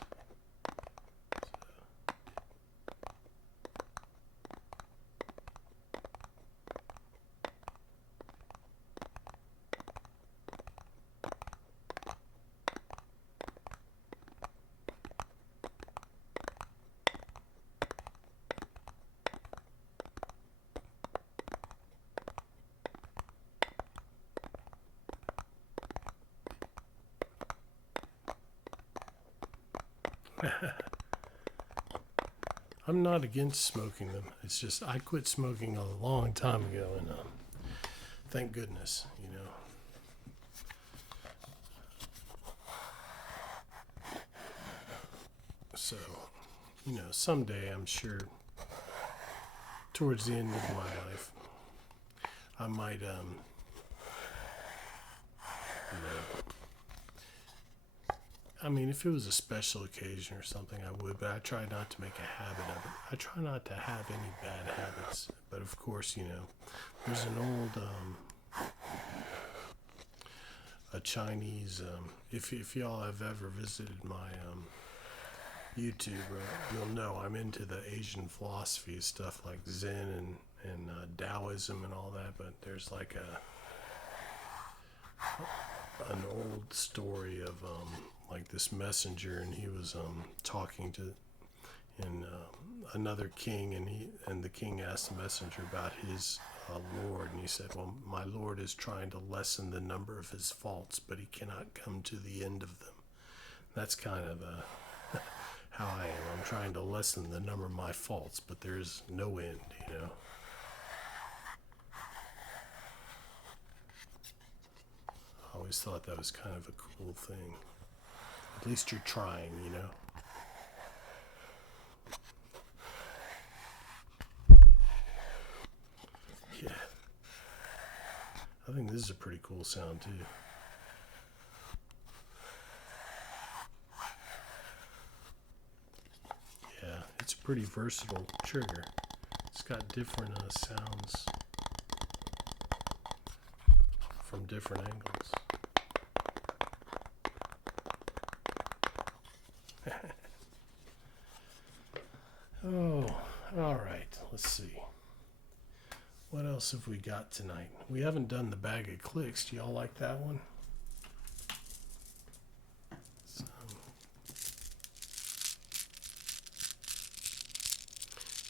I'm not against smoking them. It's just I quit smoking a long time ago, and thank goodness, you know. So, you know, someday I'm sure, towards the end of my life, I might, you know, I mean, if it was a special occasion or something, I would, but I try not to make a habit of it. I try not to have any bad habits, but of course, you know, there's an old, a Chinese, if y'all have ever visited my YouTube, you'll know I'm into the Asian philosophy stuff like Zen and Taoism and all that, but there's like an old story of like this messenger, and he was talking to another king, and the king asked the messenger about his lord, and he said, well, my lord is trying to lessen the number of his faults, but he cannot come to the end of them. That's kind of how I am. I'm trying to lessen the number of my faults, but there's no end, you know. I always thought that was kind of a cool thing. At least you're trying, you know. Yeah. I think this is a pretty cool sound, too. Yeah, it's a pretty versatile trigger. It's got different sounds from different angles. Oh, all right. Let's see. What else have we got tonight? We haven't done the bag of clicks. Do y'all like that one? So,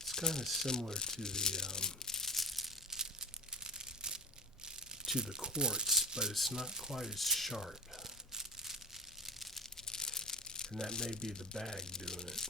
it's kind of similar to the quartz, but it's not quite as sharp. And that may be the bag doing it.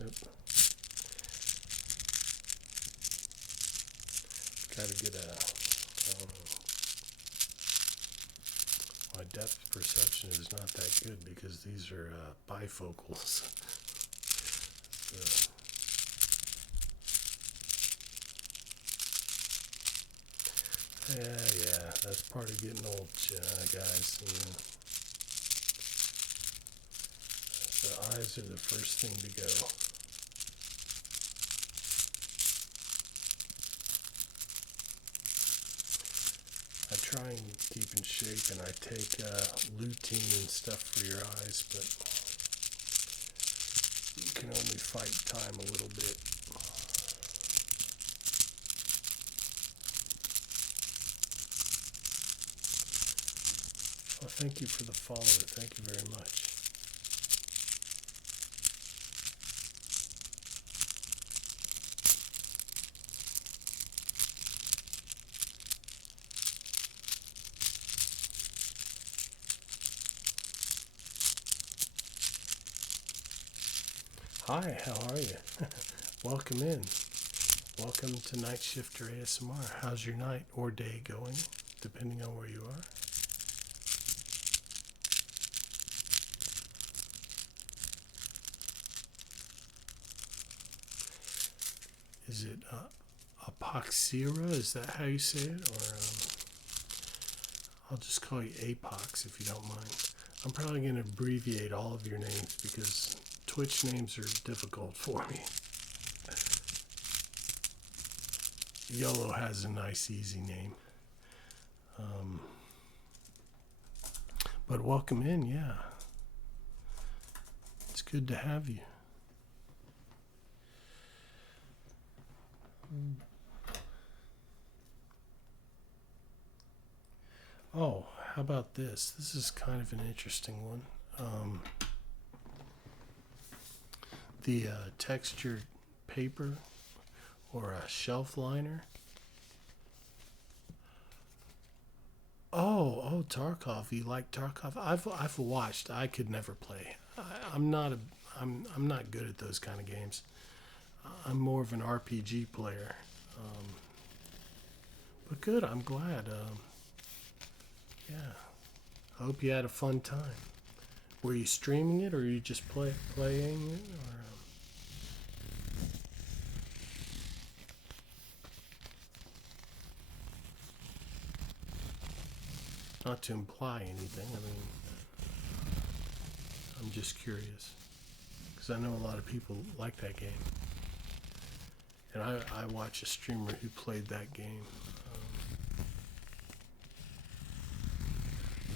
Yep. Gotta get my depth perception is not that good because these are bifocals. So, yeah, that's part of getting old, guys. The eyes are the first thing to go. I try and keep in shape, and I take lutein and stuff for your eyes, but you can only fight time a little bit. Well, thank you for the follow. Thank you very much. Hi, how are you? Welcome in. Welcome to NightshifterASMR. How's your night or day going, depending on where you are? Is it Apoxira? Is that how you say it? Or I'll just call you Apox if you don't mind. I'm probably going to abbreviate all of your names because Twitch names are difficult for me. Yellow has a nice, easy name. But welcome in, yeah. It's good to have you. Oh, how about this? This is kind of an interesting one. The textured paper or a shelf liner. Oh, Tarkov. You like Tarkov? I've watched. I could never play. I'm not good at those kind of games. I'm more of an RPG player. But good. I'm glad. Yeah. I hope you had a fun time. Were you streaming it, or are you just playing it, or? Not to imply anything. I mean, I'm just curious because I know a lot of people like that game, and I watch a streamer who played that game.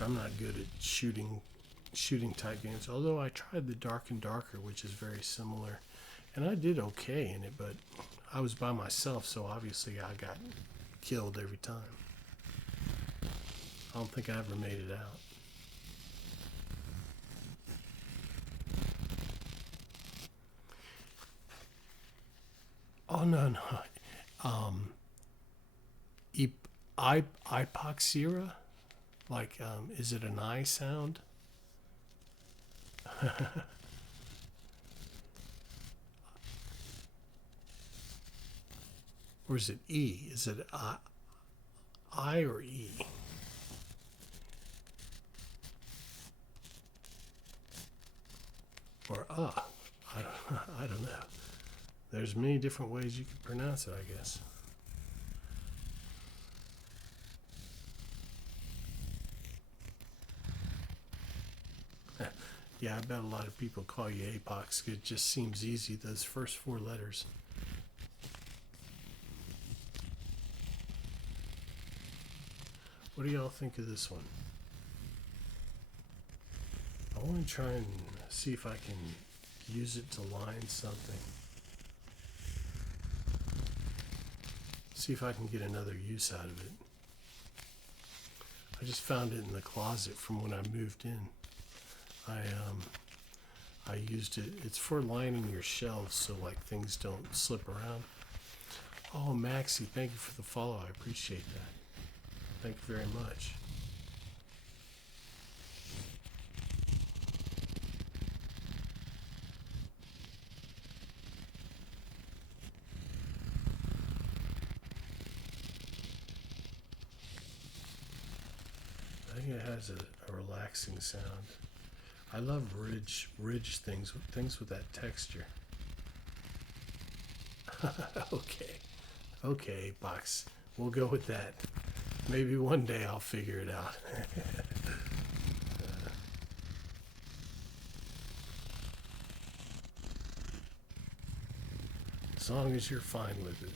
I'm not good at shooting type games, although I tried the Dark and Darker, which is very similar, and I did okay in it, but I was by myself, so obviously I got killed every time. I don't think I ever made it out. Oh, no. Hypoxia? Like, is it an I sound? Or is it E? Is it I or E? Or I don't know. There's many different ways you could pronounce it, I guess. Yeah, I bet a lot of people call you Apox. It just seems easy, those first 4 letters. What do y'all think of this one? I want to try and see if I can use it to line something. See if I can get another use out of it. I just found it in the closet from when I moved in. I used it. It's for lining your shelves so like things don't slip around. Oh, Maxie, thank you for the follow. I appreciate that. Thank you very much. I think it has a relaxing sound. I love ridge things with that texture. Okay, box. We'll go with that. Maybe one day I'll figure it out. As long as you're fine with it.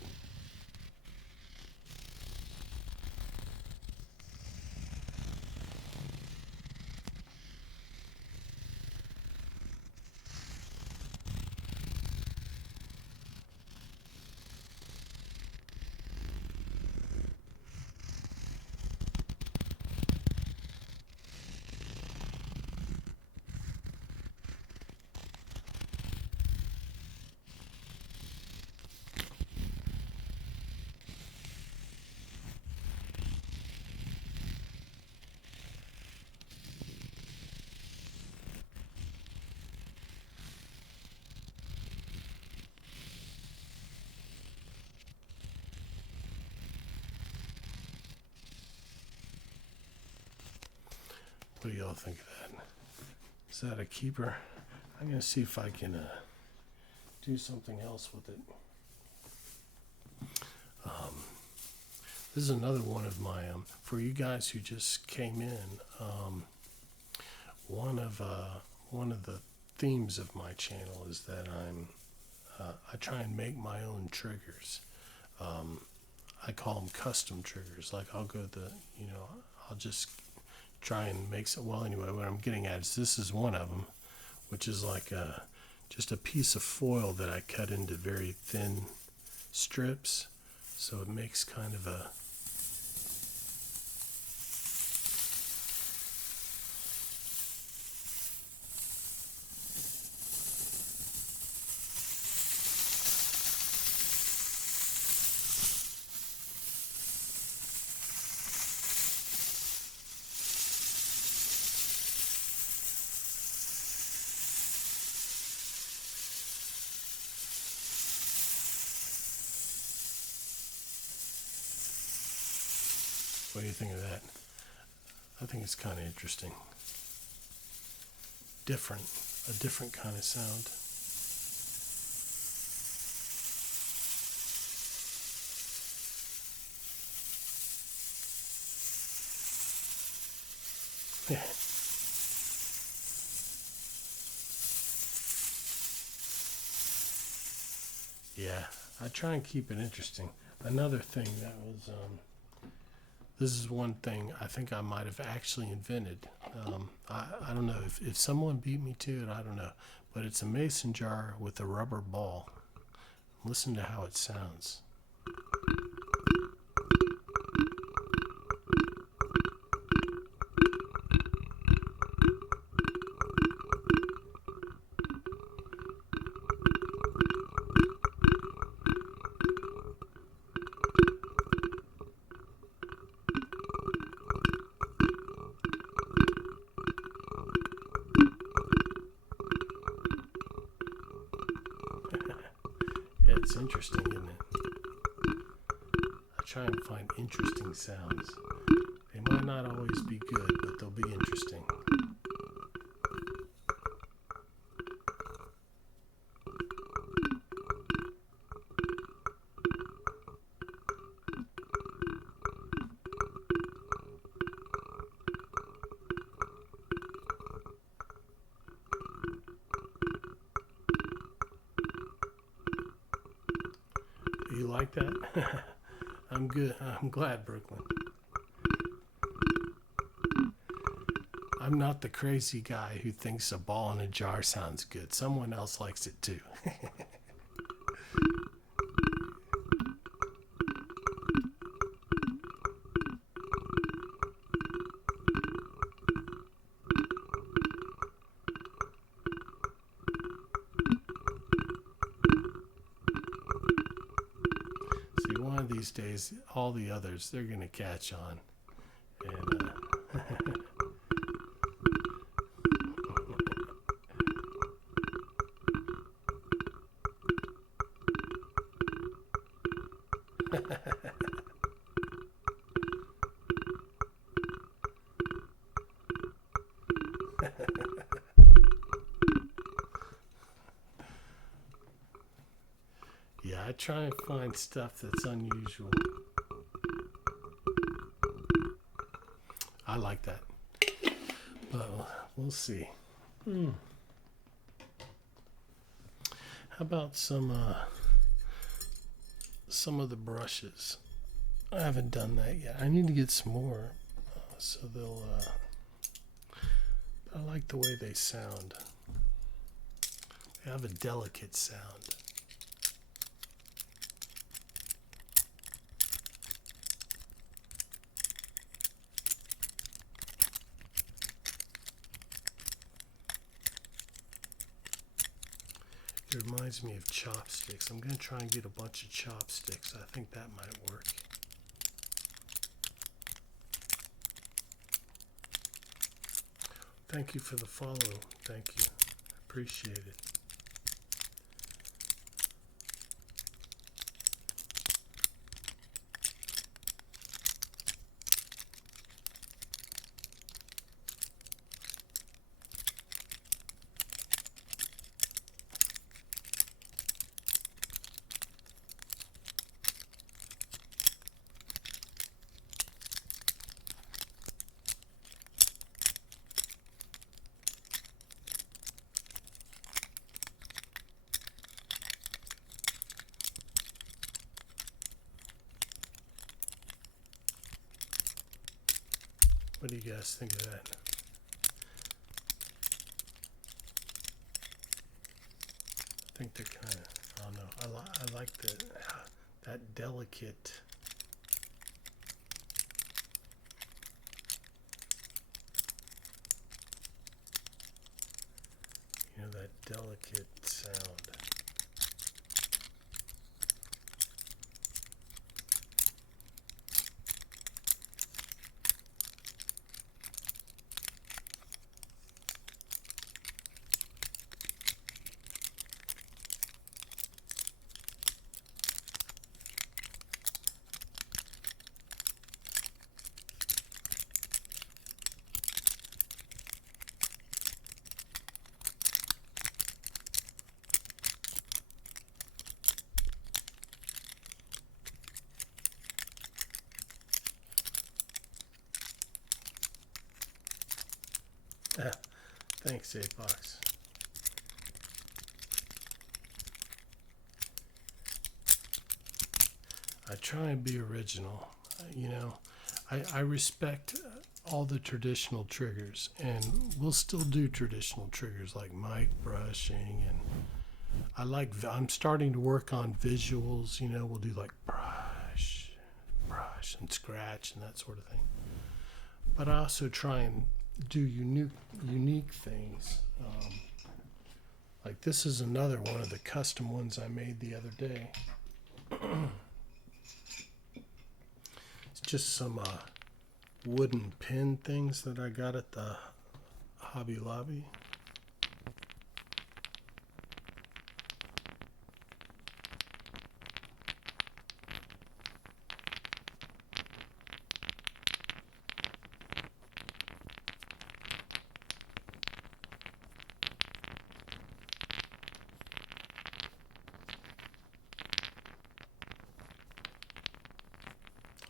What do y'all think of that? Is that a keeper? I'm going to see if I can do something else with it. This is another one of my, for you guys who just came in, one of the themes of my channel is that I try and make my own triggers. I call them custom triggers. Like I'll just try and make some, well anyway, what I'm getting at is this is one of them, which is like just a piece of foil that I cut into very thin strips, so it makes kind of a what do you think of that? I think it's kind of interesting. A different kind of sound. Yeah, I try and keep it interesting. Another thing that was, this is one thing I think I might have actually invented. I don't know if someone beat me to it, I don't know. But it's a mason jar with a rubber ball. Listen to how it sounds. It's interesting, isn't it? I try and find interesting sounds. They might not always be good, but they'll be interesting. You like that? I'm good. I'm glad, Brooklyn. I'm not the crazy guy who thinks a ball in a jar sounds good. Someone else likes it too. See, one of these days, all the others, they're going to catch on. And, I try and find stuff that's unusual. I like that. But we'll see. How about some of the brushes? I haven't done that yet. I need to get some more, so they'll. I like the way they sound. They have a delicate sound. It reminds me of chopsticks. I'm going to try and get a bunch of chopsticks. I think that might work. Thank you for the follow. Thank you. Appreciate it. What do you guys think of that? I think they're kind of, I don't know. I like that delicate. You know, that delicate sound. Thanks, Apox. I try and be original. You know, I respect all the traditional triggers, and we'll still do traditional triggers like mic brushing, and I'm starting to work on visuals. You know, we'll do like brush and scratch and that sort of thing. But I also try and do unique things. Like this is another one of the custom ones I made the other day. It's just some wooden pin things that I got at the Hobby Lobby.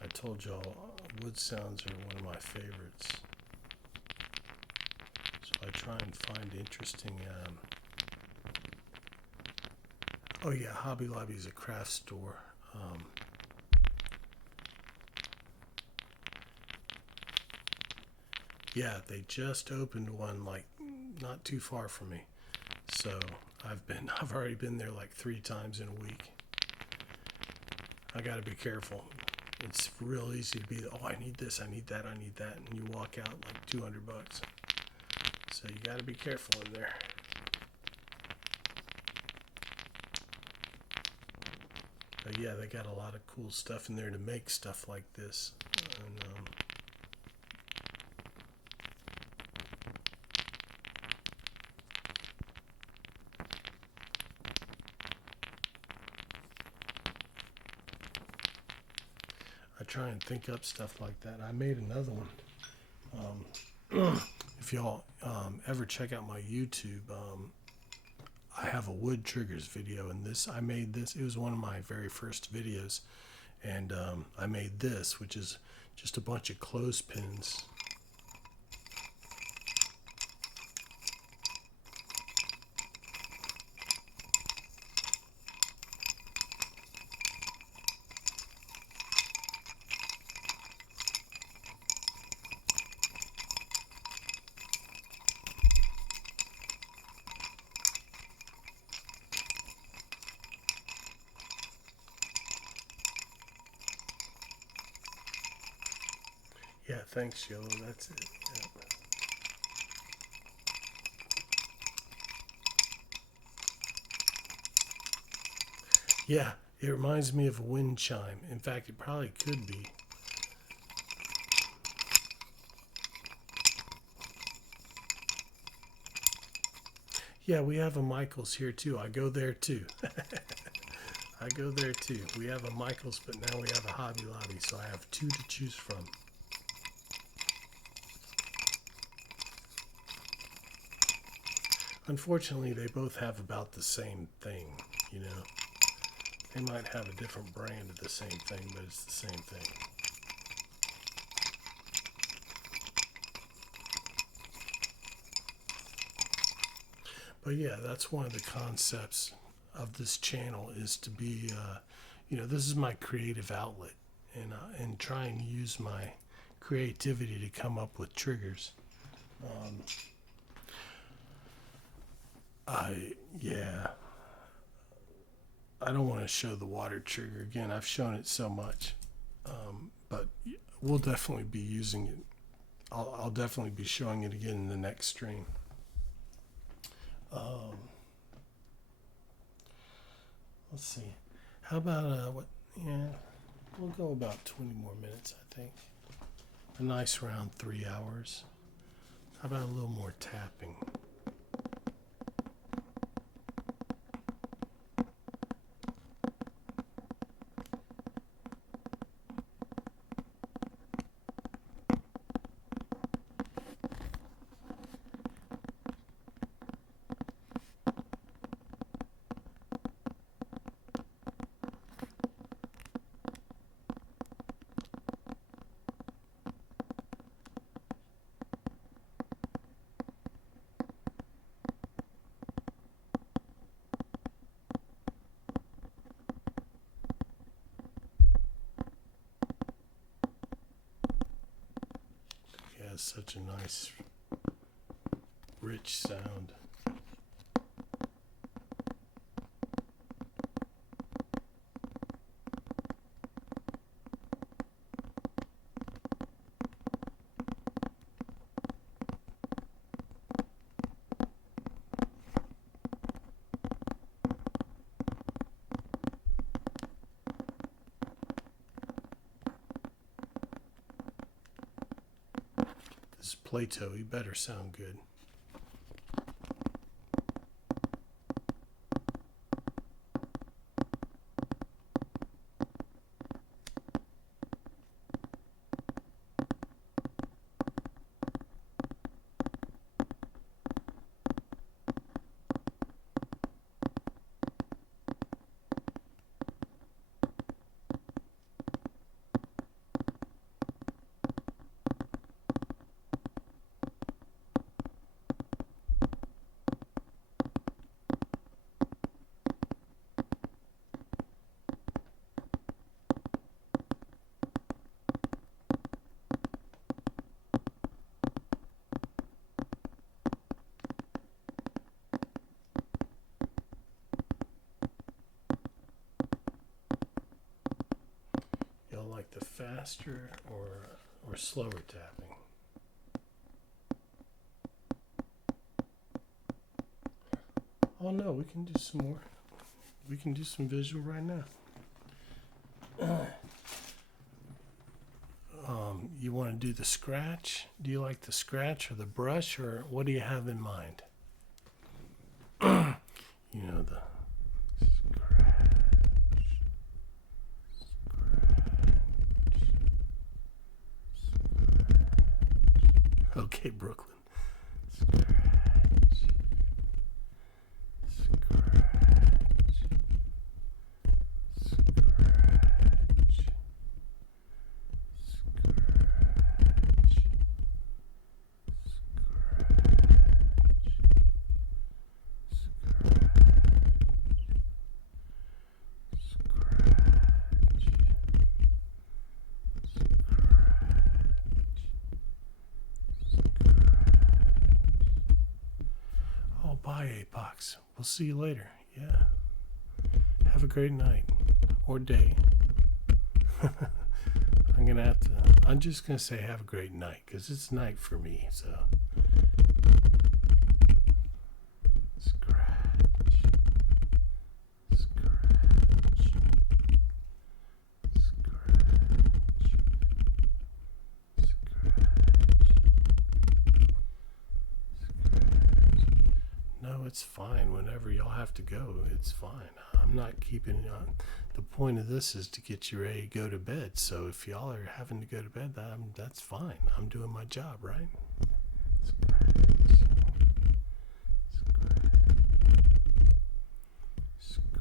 I told y'all wood sounds are one of my favorites. So I try and find interesting. Oh yeah, Hobby Lobby is a craft store. Yeah, they just opened one like not too far from me. So I've already been there like 3 times in a week. I got to be careful. It's real easy to be, oh, I need this, I need that, I need that, and you walk out like $200. So you got to be careful in there. But yeah, they got a lot of cool stuff in there to make stuff like this. And, I try and think up stuff like that. I made another one. If y'all ever check out my YouTube, I have a wood triggers video, and I made this. It was one of my very first videos, and I made this, which is just a bunch of clothespins. Yeah, thanks, Yellow. That's it. Yeah, it reminds me of a wind chime. In fact, it probably could be. Yeah, we have a Michael's here too. I go there too. I go there too. We have a Michael's, but now we have a Hobby Lobby, so I have two to choose from. Unfortunately, they both have about the same thing, you know. They might have a different brand of the same thing, but it's the same thing. But yeah, that's one of the concepts of this channel, is to be, you know, this is my creative outlet, and trying to use my creativity to come up with triggers. I don't want to show the water trigger again. I've shown it so much, but we'll definitely be using it. I'll definitely be showing it again in the next stream. Let's see. How about what? Yeah, we'll go about 20 more minutes, I think. A nice round 3 hours. How about a little more tapping? Such a nice, rich sound. This Plato, he better sound good. Like the faster or slower tapping? Oh no, we can do some more. We can do some visual right now. You want to do the scratch? Do you like the scratch or the brush, or what do you have in mind? You know, the okay, Brooklyn. Scratch. Scratch. box. We'll see you later. Yeah. Have a great night or day. I'm just gonna say have a great night because it's night for me. So scratch, scratch, scratch, scratch. No, it's fine. Whenever y'all have to go, it's fine. I'm not keeping it on. The point of this is to get you ready to go to bed. So if y'all are having to go to bed, that's fine. I'm doing my job, right? Scratch. Scratch.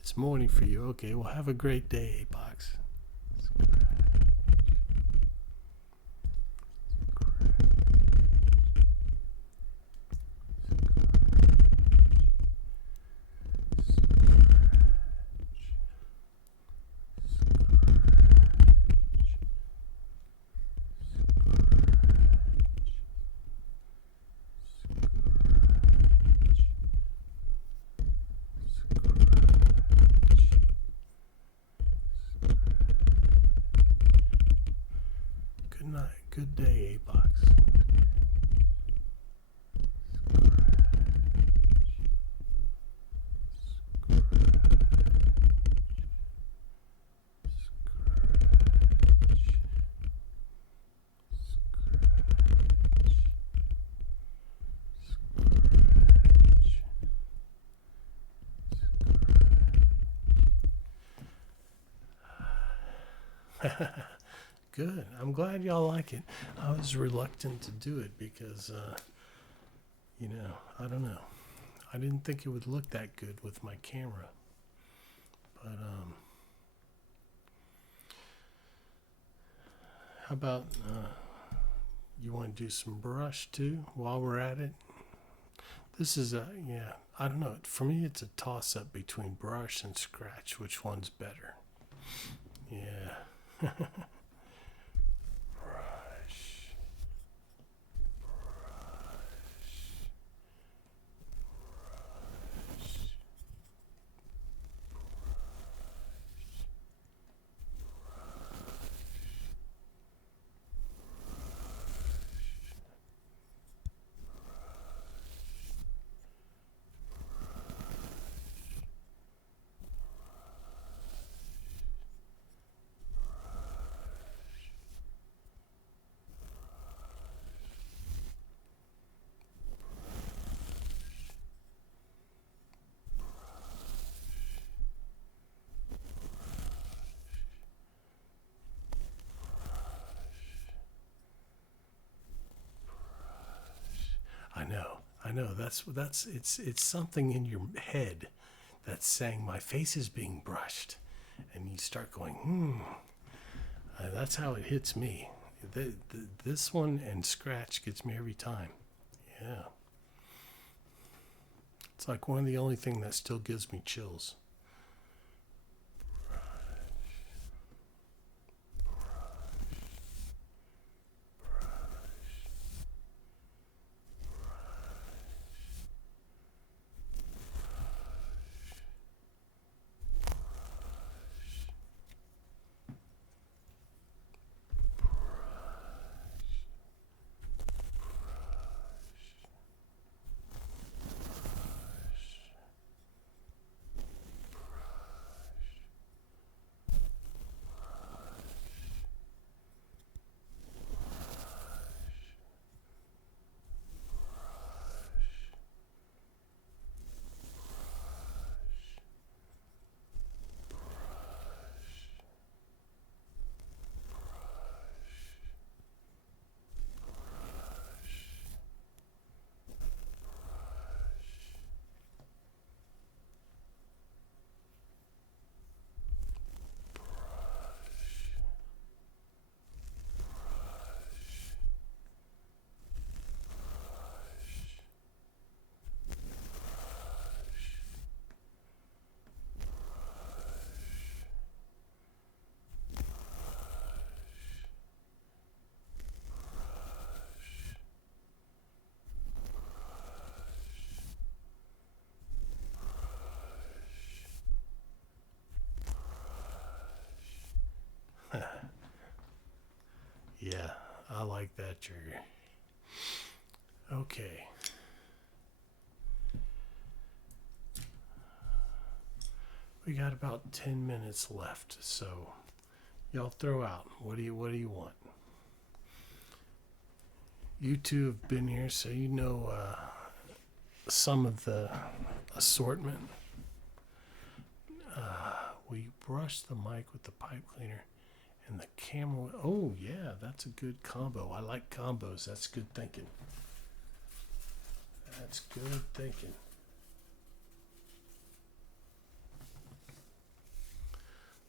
It's morning for you. Okay, well, have a great day, Apex. Good night. Good day, Apex. Good. I'm glad y'all like it. I was reluctant to do it because, I don't know. I didn't think it would look that good with my camera. But, how about you want to do some brush too while we're at it? This is I don't know. For me, it's a toss-up between brush and scratch. Which one's better? Yeah. Brush. I know. It's something in your head that's saying my face is being brushed, and you start going, that's how it hits me. This one and scratch gets me every time. Yeah. It's like one of the only thing that still gives me chills. I like that trigger. Okay. We got about 10 minutes left, so y'all throw out. What do you want? You two have been here, so you know some of the assortment. We brush the mic with the pipe cleaner and the camera. Oh, yeah, that's a good combo. I like combos. That's good thinking. That's good thinking.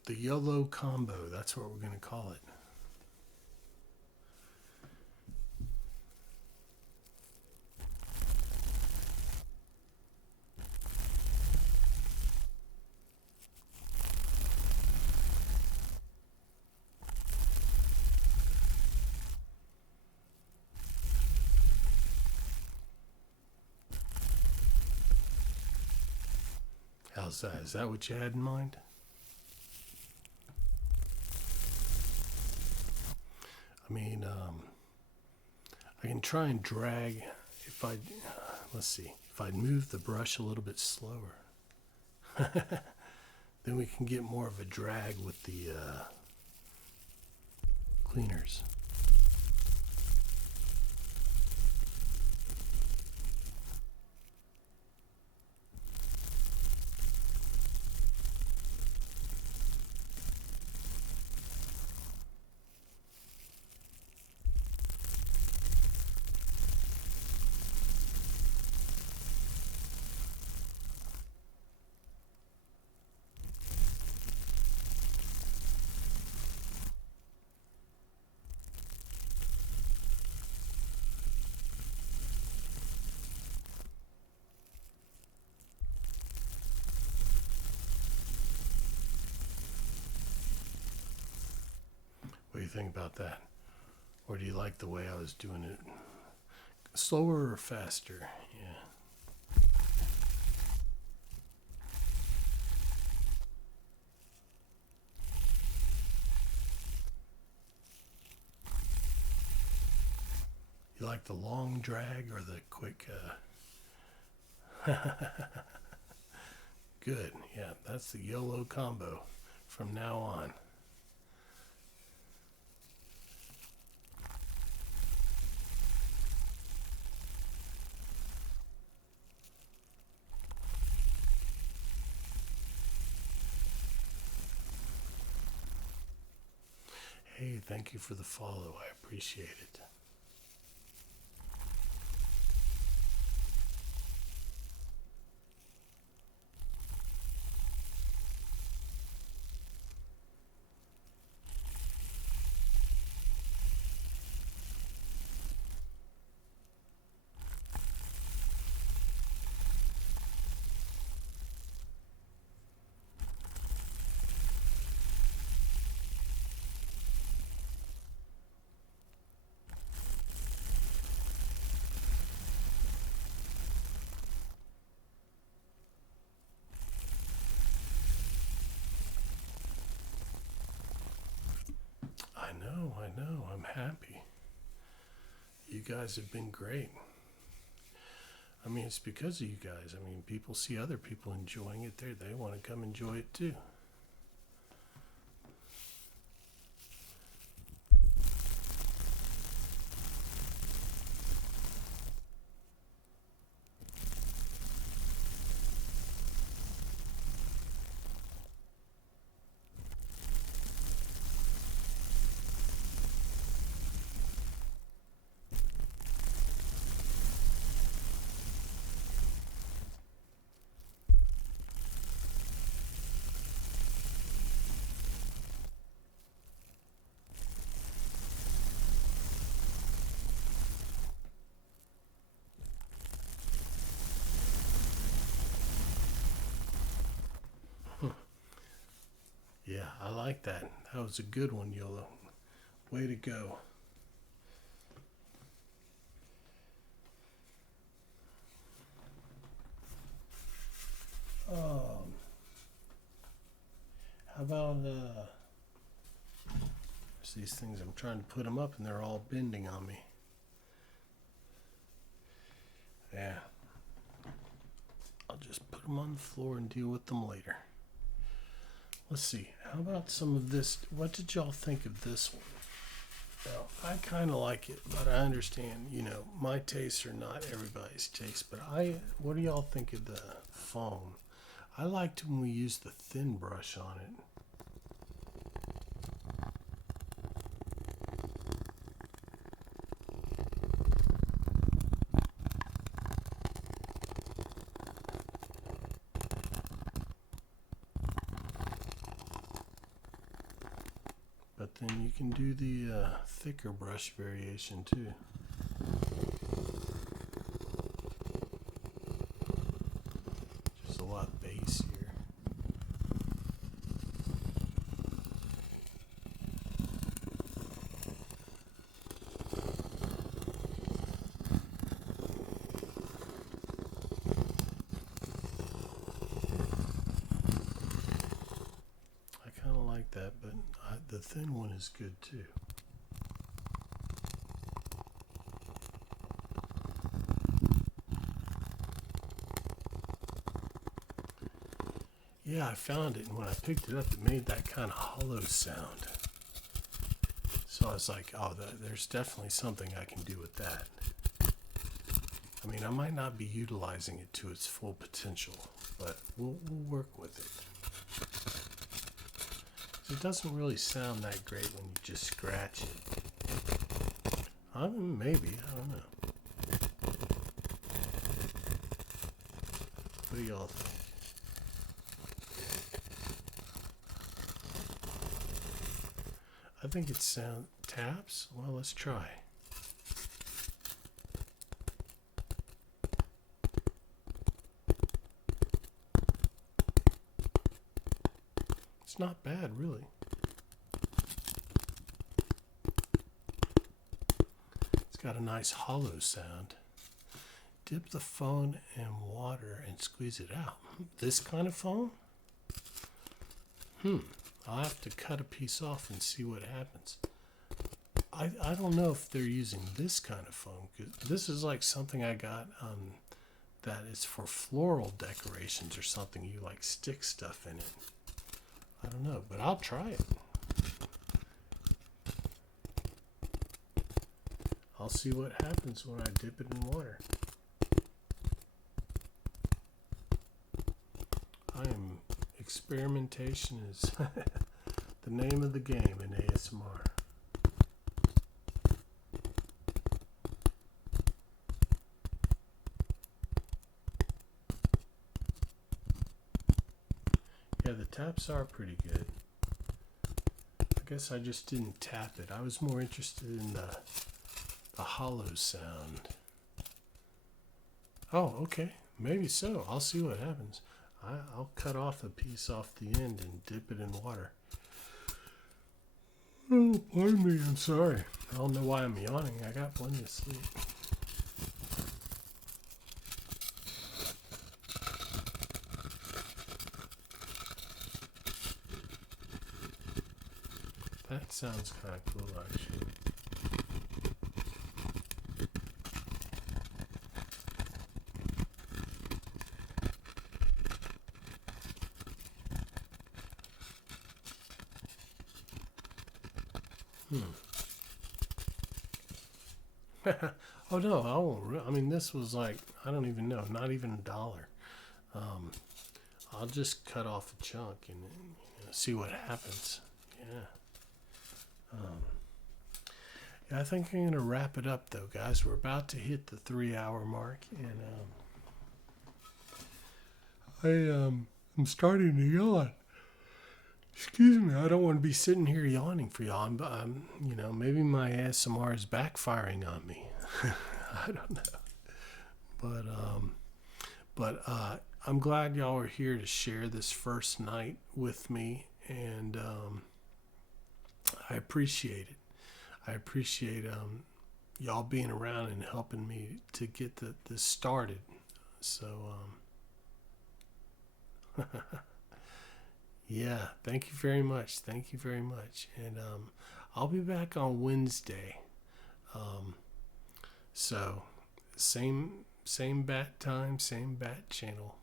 The YOLO combo. That's what we're going to call it. How's that? Is that what you had in mind? I mean, I can try and drag if let's see, if I move the brush a little bit slower, then we can get more of a drag with the cleaners. What do you think about that? Or do you like the way I was doing it? Slower or faster? Yeah. You like the long drag or the quick? Good. Yeah, that's the YOLO combo from now on. Hey, thank you for the follow. I appreciate it. I know. I'm happy. You guys have been great. I mean, it's because of you guys. I mean, people see other people enjoying it there. They want to come enjoy it too. Yeah, I like that. That was a good one, YOLO. Way to go. How about These things, I'm trying to put them up and they're all bending on me. Yeah. I'll just put them on the floor and deal with them later. Let's see. How about some of this? What did y'all think of this one? Now, I kind of like it, but I understand, my tastes are not everybody's taste. But what do y'all think of the foam? I liked when we used the thin brush on it. But then you can do the thicker brush variation too. Just a lot of bass here. I kind of like that, but the thin one is good too. Yeah, I found it, and when I picked it up, it made that kind of hollow sound. So I was like, oh, there's definitely something I can do with that. I mean, I might not be utilizing it to its full potential, but we'll work with it. It doesn't really sound that great when you just scratch it. Maybe, I don't know. What do y'all think? I think it taps. Well, let's try. It's not bad, really. It's got a nice hollow sound. Dip the phone in water and squeeze it out. This kind of phone? I'll have to cut a piece off and see what happens. I don't know if they're using this kind of foam, because this is like something I got that is for floral decorations or something. You like stick stuff in it. I don't know, but I'll try it. I'll see what happens when I dip it in water. Experimentation is the name of the game in ASMR. Yeah, the taps are pretty good. I guess I just didn't tap it. I was more interested in the hollow sound. Oh, okay. Maybe so. I'll see what happens. I'll cut off a piece off the end and dip it in water. Oh, pardon me. I'm sorry. I don't know why I'm yawning. I got plenty of sleep. That sounds kind of cool, actually. Oh no, I won't. I mean, this was like, I don't even know, not even $1. I'll just cut off a chunk and see what happens. Yeah. Yeah, I think I'm gonna wrap it up though, guys. We're about to hit the 3-hour mark, and I'm starting to yawn. Excuse me, I don't want to be sitting here yawning for y'all, but maybe my ASMR is backfiring on me. I don't know, but I'm glad y'all are here to share this first night with me, and I appreciate it. I appreciate y'all being around and helping me to get this started. So. Yeah, thank you very much. Thank you very much. And I'll be back on Wednesday. So same bat time, same bat channel.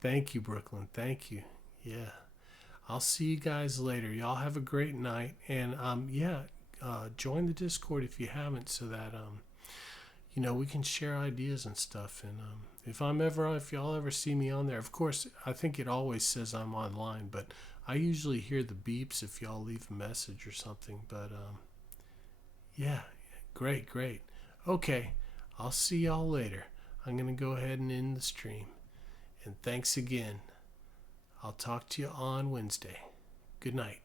Thank you, Brooklyn. Thank you. Yeah. I'll see you guys later. Y'all have a great night. And join the Discord if you haven't, so that we can share ideas and stuff. And if y'all ever see me on there, of course, I think it always says I'm online, but I usually hear the beeps if y'all leave a message or something. But yeah, great. Okay, I'll see y'all later. I'm gonna go ahead and end the stream. And thanks again. I'll talk to you on Wednesday. Good night.